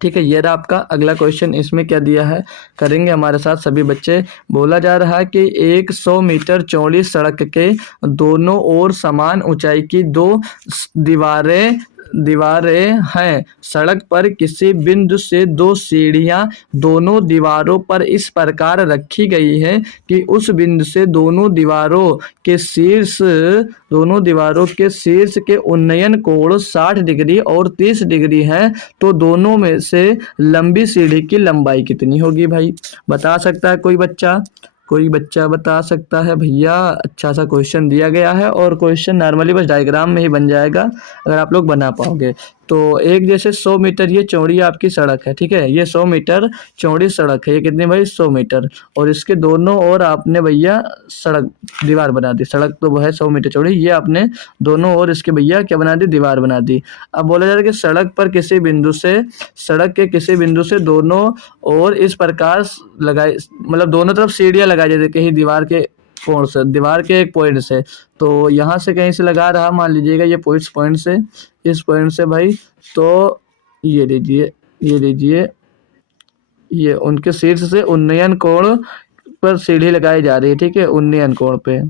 ठीक है, ये रहा आपका अगला क्वेश्चन। इसमें क्या दिया है, करेंगे हमारे साथ सभी बच्चे। बोला जा रहा है कि 100 मीटर चौड़ी सड़क के दोनों ओर समान ऊंचाई की 2 दीवारें दीवारें हैं। सड़क पर किसी बिंदु से 2 सीढ़ियां दोनों दीवारों पर इस प्रकार रखी गई है कि उस बिंदु से दोनों दीवारों के शीर्ष के उन्नयन कोण 60 डिग्री और 30 डिग्री हैं। तो दोनों में से लंबी सीढ़ी की लंबाई कितनी होगी भाई? बता सकता है कोई बच्चा? कोई बच्चा बता सकता है भैया? अच्छा सा क्वेश्चन दिया गया है, और क्वेश्चन नॉर्मली बस डायग्राम में ही बन जाएगा अगर आप लोग बना पाओगे। तो एक जैसे 100 मीटर ये चौड़ी आपकी सड़क है, ठीक है, ये 100 मीटर चौड़ी सड़क है, ये कितनी भाई 100 मीटर, और इसके दोनों ओर आपने भैया सड़क दीवार बना दी। सड़क तो वो है 100 मीटर चौड़ी, ये आपने दोनों ओर इसके भैया क्या बना दी, दीवार बना दी। अब बोला जा रहा है कि सड़क के किसी बिंदु से दोनों ओर इस प्रकार लगाए, मतलब दोनों तरफ सीढ़ियां लगाई जाती है कहीं दीवार के कोण से, दीवार के एक पॉइंट से। तो यहाँ से कहीं से लगा रहा, मान लीजिएगा ये पॉइंट से, इस पॉइंट से भाई, तो ये लीजिए ये उनके शीर्ष से उन्नयन कोण पर सीढ़ी लगाई जा रही है, ठीक है, उन्नयन कोण पे।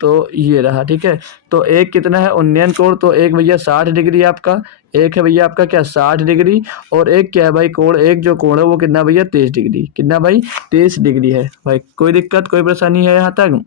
तो ये रहा, ठीक है। तो एक कितना है उन्नयन कोण, तो एक भैया 60 डिग्री आपका, एक है भैया आपका क्या 60 डिग्री, और एक क्या है भाई कोण, एक जो कोण है वो कितना भैया 30 डिग्री। कितना भाई 30 डिग्री है भाई। कोई दिक्कत कोई परेशानी है यहाँ तक?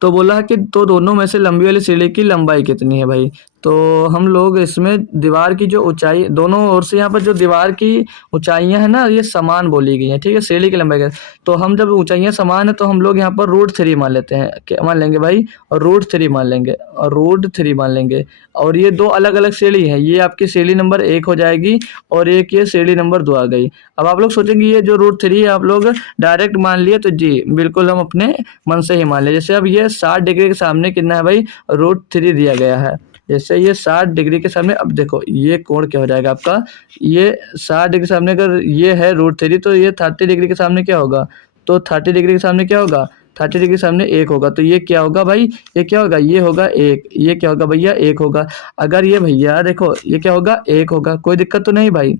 तो बोला कि तो दोनों में से लंबी वाली सीढ़ी की लंबाई कितनी है भाई? तो हम लोग इसमें दीवार की जो ऊंचाई दोनों ओर से, यहाँ पर जो दीवार की ऊंचाइयां है ना ये समान बोली गई हैं, ठीक है, सीढ़ी की लंबाई का। तो हम जब ऊंचाइयां समान है तो हम लोग यहाँ पर √3 मान लेते हैं, क्या मान लेंगे भाई, और √3 मान लेंगे, और √3 मान लेंगे। और ये 2 अलग अलग सीढ़ी है, ये आपकी सीढ़ी नंबर 1 हो जाएगी, और एक ये सीढ़ी नंबर 2 आ गई। अब आप लोग सोचेंगे ये जो √3 है आप लोग डायरेक्ट मान लिए, तो जी बिल्कुल हम अपने मन से ही मान लिए। जैसे अब ये 60 डिग्री के सामने कितना है भाई √3 दिया गया है। जैसे ये 60 डिग्री के सामने, अब देखो ये कोण क्या हो जाएगा आपका, ये 60 डिग्री के सामने अगर ये है √3, तो ये 30 डिग्री के सामने क्या होगा, तो 30 डिग्री के सामने क्या होगा, 30 डिग्री के सामने 1 होगा। तो ये क्या होगा भाई, ये क्या होगा, ये होगा 1, ये क्या होगा भैया 1 होगा। अगर ये भैया देखो ये क्या होगा 1 होगा, कोई दिक्कत तो नहीं भाई,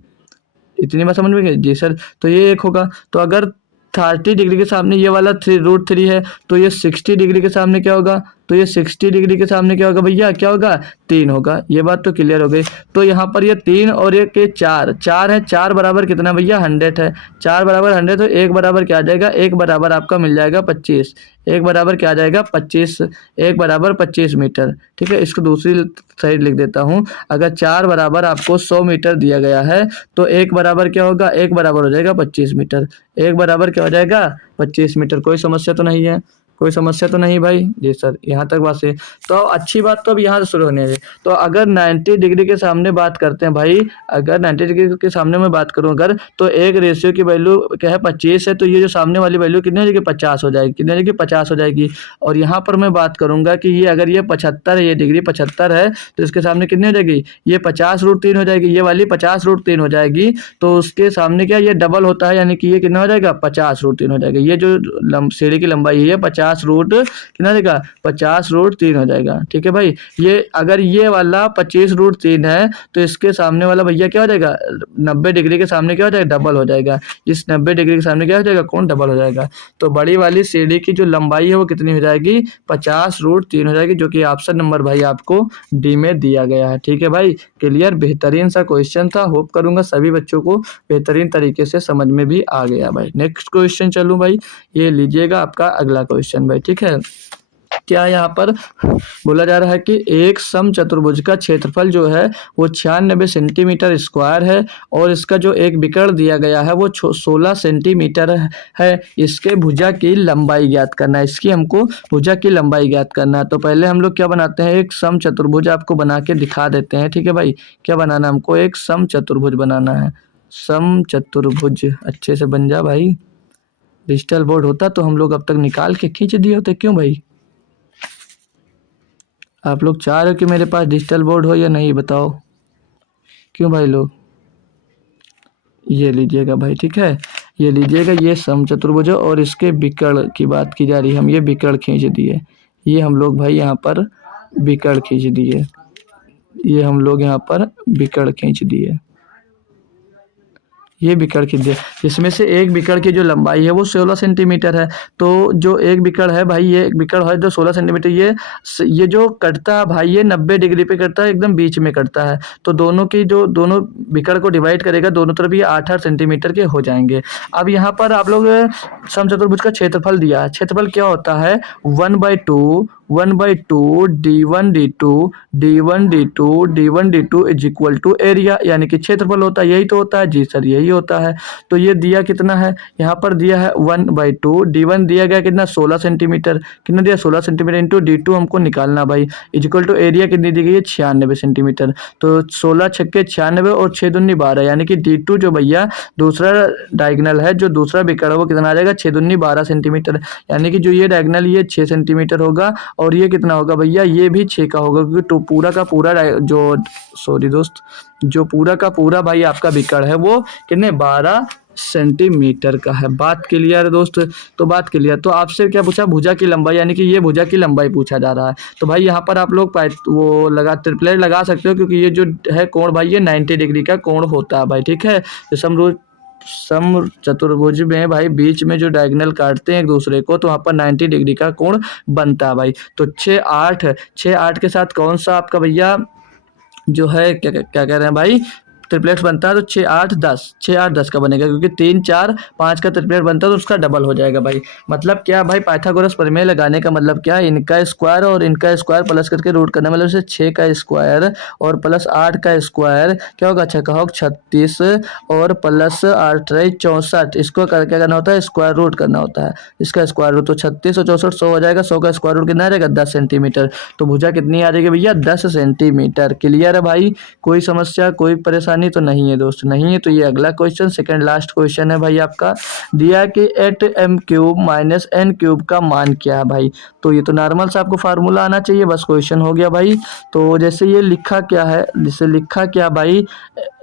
इतनी बात समझ में गई जी सर। तो ये 1 होगा। तो अगर 30 डिग्री के सामने ये वाला √3 है, तो ये 60 डिग्री के सामने क्या होगा, तो ये 60 डिग्री के सामने क्या होगा भैया, क्या होगा 3 होगा। ये बात तो क्लियर हो गई। तो यहाँ पर ये 3 और एक के 4 है, 4 बराबर कितना भैया 100 है, 4 बराबर 100, तो 1 बराबर क्या आ जाएगा, 1 बराबर आपका मिल जाएगा 25, 1 बराबर क्या आ जाएगा 25, 1 बराबर 25 मीटर, ठीक है। इसको दूसरी साइड लिख देता हूँ। अगर 4 बराबर आपको 100 मीटर दिया गया है, तो 1 बराबर क्या होगा, 1 बराबर हो जाएगा 25 मीटर, 1 बराबर क्या हो जाएगा 25 मीटर। कोई समस्या तो नहीं है, कोई समस्या तो नहीं भाई जी सर, यहाँ तक बात है। तो अच्छी बात तो अब यहाँ से शुरू होने है। तो अगर 90 डिग्री के सामने बात करते हैं भाई, अगर 90 डिग्री के सामने मैं बात करूँ अगर, तो एक रेशियो की वैल्यू क्या है 25 है, तो ये जो सामने वाली वैल्यू कितनी हो जाएगी 50 हो जाएगी, कितनी हो जाएगी 50 हो जाएगी। और यहाँ पर मैं बात करूँगा कि ये अगर ये 75 है, ये डिग्री 75 है, तो इसके सामने कितनी हो जाएगी, ये 50√3 हो जाएगी, ये वाली 50√3 हो जाएगी। तो उसके सामने क्या ये डबल होता है, यानी कि ये कितना हो जाएगा 50√3 हो जाएगा। ये जो सीढ़ी की लंबाई है 50 50 रूट कितना देगा 50 रूट 3 हो जाएगा। ठीक है भाई, ये अगर ये वाला 25 रूट 3 है तो इसके सामने वाला भैया क्या हो जाएगा 90 डिग्री के सामने क्या हो जाएगा डबल हो जाएगा। इस 90 डिग्री के सामने क्या हो जाएगा कोण डबल हो जाएगा। तो बड़ी वाली सीढ़ी की जो लंबाई है वो कितनी हो जाएगी 50 रूट 3 हो जाएगी, जो कि ऑप्शन नंबर भाई आपको डी में दिया गया है। ठीक है भाई, क्लियर, बेहतरीन सा क्वेश्चन था। होप करूंगा सभी बच्चों को बेहतरीन तरीके से समझ में भी आ गया भाई। नेक्स्ट क्वेश्चन चलूं भाई, ये लीजिएगा आपका अगला क्वेश्चन भाई। ठीक है, क्या यहाँ पर बोला जा रहा है कि एक समचतुर्भुज का क्षेत्रफल जो है वो 96 सेंटीमीटर स्क्वायर है और इसका जो एक विकर्ण दिया गया है वो 16 सेंटीमीटर है। इसके भुजा की लंबाई ज्ञात करना है, इसकी हमको भुजा की लंबाई ज्ञात करना है। तो पहले हम लोग क्या बनाते हैं, एक समचतुर्भुज आपको बना के दिखा देते हैं। ठीक है भाई, क्या बनाना है हमको, एक समचतुर्भुज बनाना है। समचतुर्भुज अच्छे से बन जा भाई, डिजिटल बोर्ड होता तो हम लोग अब तक निकाल के खींच दिए होते। क्यों भाई, आप लोग चाह रहे हो कि मेरे पास डिजिटल बोर्ड हो या नहीं, बताओ क्यों भाई लोग। ये लीजिएगा भाई, ठीक है, ये लीजिएगा, ये समचतुर्भुज है और इसके विकर्ण की बात की जा रही है। हम ये विकर्ण खींच दिए, ये हम लोग भाई यहाँ पर विकर्ण खींच दिए, ये हम लोग यहाँ पर विकर्ण खींच दिए, ये विकर्ण खींच दिया। इसमें से एक विकर्ण की जो लंबाई है वो 16 सेंटीमीटर है। तो जो एक विकर्ण है भाई, ये एक विकर्ण है जो 16 सेंटीमीटर, ये जो कटता है भाई ये 90 डिग्री पे कटता है, एकदम बीच में कटता है। तो दोनों की जो दोनों विकर्ण को डिवाइड करेगा दोनों तरफ ये 8-8 सेंटीमीटर के हो जाएंगे। अब यहाँ पर आप लोग समचतुर्भुज का क्षेत्रफल दिया है। क्षेत्रफल क्या होता है 1/2 d1 d2 is equal to area, यानी कि क्षेत्रफल होता है। यही तो होता है जी सर, यही होता है। तो ये दिया कितना है, यहाँ पर दिया है 1/2, d1 दिया गया कितना 16 सेंटीमीटर, कितना दिया 16 सेंटीमीटर इंटू d2 हमको निकालना भाई, इज इक्वल टू एरिया कितनी दी गई है 96 सेंटीमीटर। तो 16 छक्के 96 और 6 दूनी 12, यानी कि d2 जो भैया दूसरा डायगनल है, जो दूसरा विकर्ण है वो कितना आ जाएगा 6 दूनी 12 सेंटीमीटर, यानी कि जो ये डायगनल ये 6 सेंटीमीटर होगा और ये कितना होगा भैया, ये भी 6 का होगा, क्योंकि तो पूरा का पूरा जो सॉरी दोस्त, जो पूरा का पूरा भाई आपका विकर्ण है वो कितने 12 सेंटीमीटर का है। बात क्लियर है दोस्त, तो बात क्लियर। तो आपसे क्या पूछा, भुजा की लंबाई, यानी कि ये भुजा की लंबाई पूछा जा रहा है। तो भाई यहाँ पर आप लोग वो ट्रिपलेट लगा सकते हो, क्योंकि ये जो है कोण भाई ये 90 डिग्री का कोण होता है भाई। ठीक है, तो समचतुर्भुज में भाई बीच में जो डायगोनल काटते हैं एक दूसरे को तो वहाँ पर 90 डिग्री का कोण बनता है भाई। तो 6 8 के साथ कौन सा आपका भैया जो है क्या क्या कह रहे हैं भाई ट्रिपलेट्स बनता है, तो 6 8 10 का बनेगा, क्योंकि 3 4 5 का ट्रिपलेट बनता है तो उसका डबल हो जाएगा भाई। मतलब क्या भाई, पाइथागोरस प्रमेय लगाने का मतलब क्या है, इनका स्क्वायर और इनका स्क्वायर प्लस करके रूट करना, मतलब से 6 का स्क्वायर और प्लस 8 का स्क्वायर क्या होगा, 6 का होगा 36 और प्लस 8 रही 64, इसको क्या करना होता है स्क्वायर रूट करना होता है, इसका स्क्वायर रूट। तो 36 और 64 100 हो जाएगा, 100 का स्क्वायर रूट कितना रहेगा 10 सेंटीमीटर। तो भुजा कितनी आ जाएगी भैया 10 सेंटीमीटर। क्लियर है भाई, कोई समस्या कोई परेशानी तो नहीं है दोस्त, नहीं है। तो ये अगला क्वेश्चन सेकंड लास्ट क्वेश्चन है भाई आपका, दिया कि 8m³ माइनस n³ का मान क्या है भाई। तो ये तो नॉर्मल सा आपको फार्मूला आना चाहिए, बस क्वेश्चन हो गया भाई। तो जैसे ये लिखा क्या है, जैसे लिखा क्या भाई,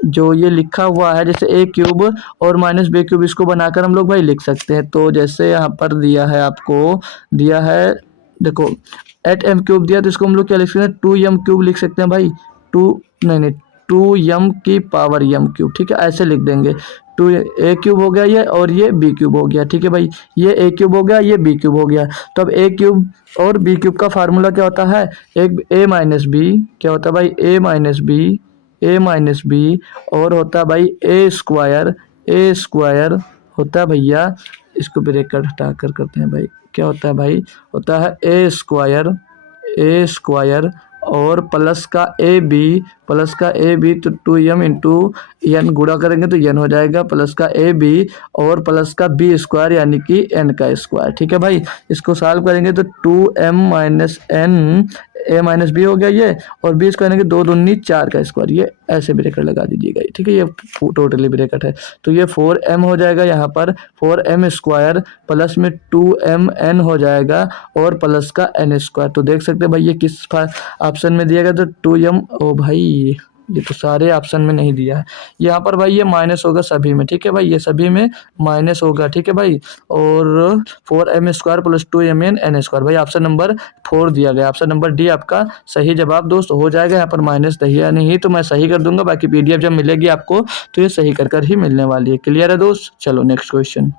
जो ये लिखा हुआ है जैसे a³ और माइनस b³, इसको बनाकर हम लोग भाई लिख सकते हैं। तो जैसे यहाँ पर दिया है आपको, दिया है देखो 8m³ दिया, तो इसको हम लोग क्या लिख सकते हैं 2m³ लिख सकते हैं भाई, 2m की पावर m³। ठीक है, ऐसे लिख देंगे, 2a³ हो गया ये और ये b³ हो गया। ठीक है भाई, ये a³ हो गया ये b³ हो गया। तो अब a³ और b³ का फार्मूला क्या होता है, एक a माइनस बी, क्या होता है भाई a माइनस बी और होता है भाई a स्क्वायर होता है भैया, इसको ब्रैकेट हटा कर करते हैं भाई, क्या होता है भाई, होता है a स्क्वायर और प्लस का ए बी तो 2m इंटू एन गुणा करेंगे तो n हो जाएगा, प्लस का ए बी और प्लस का बी स्क्वायर यानी कि n का स्क्वायर। ठीक है भाई, इसको सॉल्व करेंगे तो 2m minus N a minus B हो गया ये, और बी स्क्वायर यानी कि 2 दूनी 4 का स्क्वायर, ये ऐसे ब्रैकेट लगा दीजिएगा। ठीक है, ये टोटली ब्रैकेट है। तो ये 4m हो जाएगा, यहाँ पर 4m स्क्वायर प्लस में 2mn हो जाएगा और प्लस का n स्क्वायर। तो देख सकते हैं भाई ये किस ऑप्शन में दिया गया, तो 2m, ओ भाई ये तो सारे ऑप्शन में नहीं दिया है। यहाँ पर भाई ये माइनस होगा सभी में, ठीक है भाई, ये सभी में माइनस होगा, ठीक है भाई। और 4m² + 2mn² भाई ऑप्शन नंबर 4 दिया गया, ऑप्शन नंबर डी आपका सही जवाब दोस्त हो जाएगा। यहाँ पर माइनस दिया नहीं तो मैं सही कर दूंगा, बाकी PDF जब मिलेगी आपको तो ये सही कर ही मिलने वाली है। क्लियर है दोस्त? चलो नेक्स्ट क्वेश्चन।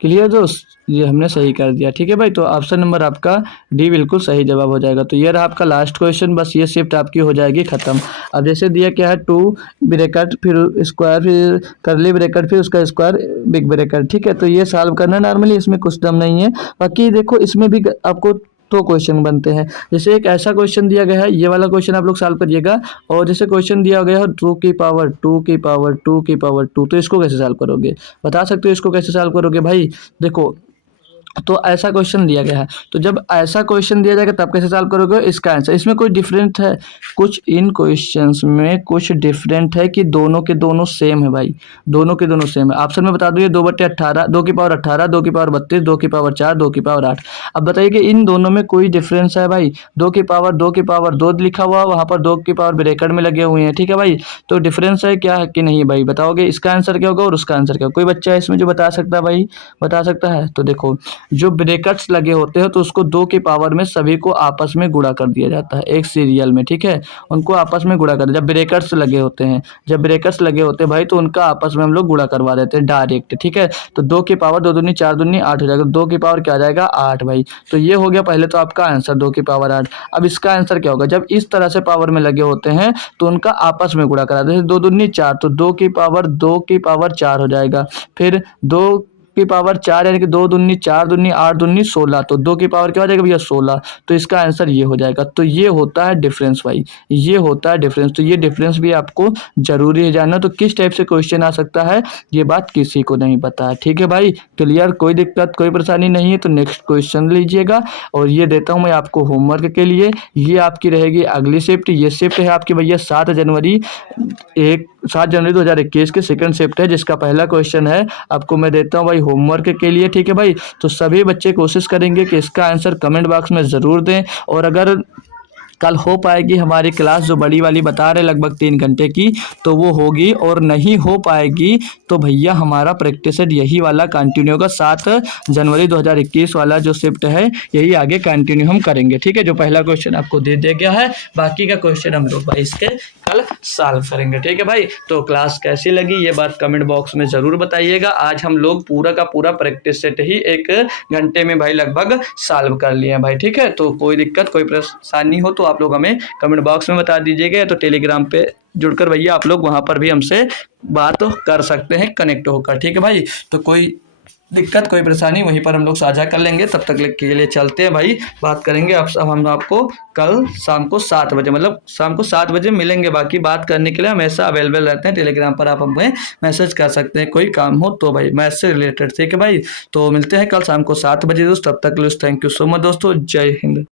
क्लियर दोस्त? ये हमने सही कर दिया, ठीक है भाई। तो ऑप्शन नंबर आपका डी बिल्कुल सही जवाब हो जाएगा। तो ये रहा आपका लास्ट क्वेश्चन, बस ये शिफ्ट आपकी हो जाएगी खत्म। अब जैसे दिया क्या है, 2 ब्रैकेट फिर स्क्वायर फिर करली ब्रैकेट फिर उसका स्क्वायर बिग ब्रैकेट, ठीक है। तो ये सॉल्व करना नॉर्मली, इसमें कुछ दम नहीं है। बाकी देखो इसमें भी आपको तो क्वेश्चन बनते हैं। जैसे एक ऐसा क्वेश्चन दिया गया है, ये वाला क्वेश्चन आप लोग सॉल्व करिएगा। और जैसे क्वेश्चन दिया गया है 2 की पावर 2 की पावर 2 की पावर 2, तो इसको कैसे सॉल्व करोगे? बता सकते हो इसको कैसे सॉल्व करोगे भाई? देखो, तो ऐसा क्वेश्चन दिया गया है, तो जब ऐसा क्वेश्चन दिया जाएगा तब कैसे सॉल्व करोगे? इसका आंसर इसमें कोई डिफरेंट है? कुछ इन क्वेश्चंस में कुछ डिफरेंट है कि दोनों के दोनों सेम है भाई, दोनों के दोनों सेम है। ऑप्शन में बता दो, ये 2/18, 2 की पावर 18, 2 की पावर 32, 2 की पावर 4, 2 की पावर 8। अब बताइए कि इन दोनों में कोई डिफरेंस है भाई? 2 की पावर 2 लिखा हुआ, वहाँ पर 2 की पावर ब्रैकेट में लगे हुए हैं, ठीक है भाई। तो डिफरेंस है क्या है कि नहीं भाई? बताओगे इसका आंसर क्या होगा और उसका आंसर क्या होगा? कोई बच्चा है इसमें जो बता सकता है भाई? बता सकता है? तो देखो, जो ब्रैकेट्स लगे होते हैं तो उसको 2 की पावर में सभी को आपस में गुणा कर दिया जाता है एक सीरियल में, ठीक है। उनको आपस में गुणा कर, जब ब्रैकेट्स लगे होते हैं, जब ब्रैकेट्स लगे होते हैं भाई, तो उनका आपस में हम लोग गुणा करवा देते हैं डायरेक्ट, ठीक है। तो 2 की पावर 2 दूनी 4 दूनी 8 हो जाएगा, 2 की पावर क्या आ जाएगा? 8 भाई। तो ये हो गया पहले तो आपका आंसर 2 की पावर 8। अब इसका आंसर क्या होगा? जब इस तरह से पावर में लगे होते हैं तो उनका आपस में गुणा करा देते हैं, 2 दूनी 4, तो 2 की पावर 4 हो जाएगा। फिर 2 की पावर 4 यानी कि 2 दूनी 4 दूनी 8 दूनी 16, तो 2 की पावर क्या हो जाएगा भैया? 16। तो इसका आंसर ये हो जाएगा। तो ये होता है डिफरेंस भाई, ये होता है डिफरेंस। तो ये डिफरेंस भी आपको जरूरी है जानना। तो किस टाइप से क्वेश्चन आ सकता है ये बात किसी को नहीं पता है, ठीक है भाई। क्लियर? कोई दिक्कत कोई परेशानी नहीं है। तो नेक्स्ट क्वेश्चन लीजिएगा, और ये देता हूँ मैं आपको होमवर्क के लिए। ये आपकी रहेगी अगली शिफ्ट। ये शिफ्ट है आपकी भैया 7 जनवरी 2021 की सेकंड शिफ्ट है, जिसका पहला क्वेश्चन है आपको मैं देता हूँ भाई होमवर्क के लिए, ठीक है भाई। तो सभी बच्चे कोशिश करेंगे कि इसका आंसर कमेंट बॉक्स में ज़रूर दें। और अगर कल हो पाएगी हमारी क्लास जो बड़ी वाली बता रहे लगभग 3 घंटे की, तो वो होगी। और नहीं हो पाएगी तो भैया हमारा प्रैक्टिस यही वाला कंटिन्यू होगा, 7 जनवरी 2021 वाला जो शिफ्ट है यही आगे कंटिन्यू हम करेंगे, ठीक है। जो पहला क्वेश्चन आपको दे दिया गया है, बाकी का क्वेश्चन हम लोग भाई इसके कल सॉल्व करेंगे, ठीक है भाई। तो क्लास कैसी लगी ये बात कमेंट बॉक्स में ज़रूर बताइएगा। आज हम लोग पूरा का पूरा प्रैक्टिस सेट ही 1 घंटे में भाई लगभग सॉल्व कर लिए हैं भाई, ठीक है। तो कोई दिक्कत कोई परेशानी हो तो आप लोग हमें कमेंट बॉक्स में बता दीजिएगा। तो टेलीग्राम पे जुड़कर भैया आप लोग वहां पर भी हमसे बात कर सकते हैं कनेक्ट होकर, ठीक है भाई। तो कोई दिक्कत कोई परेशानी वहीं पर हम लोग साझा कर लेंगे। तब तक के लिए चलते हैं भाई, बात करेंगे। अब हम आपको कल शाम को 7 बजे मतलब शाम को 7 बजे मिलेंगे। बाकी बात करने के लिए हमेशा अवेलेबल रहते हैं टेलीग्राम पर, आप हमें मैसेज कर सकते हैं कोई काम हो तो भाई, मैथ से रिलेटेड, ठीक है भाई। तो मिलते हैं कल शाम को 7 बजे दोस्त, तब तक थैंक यू सो मच दोस्तों। जय हिंद।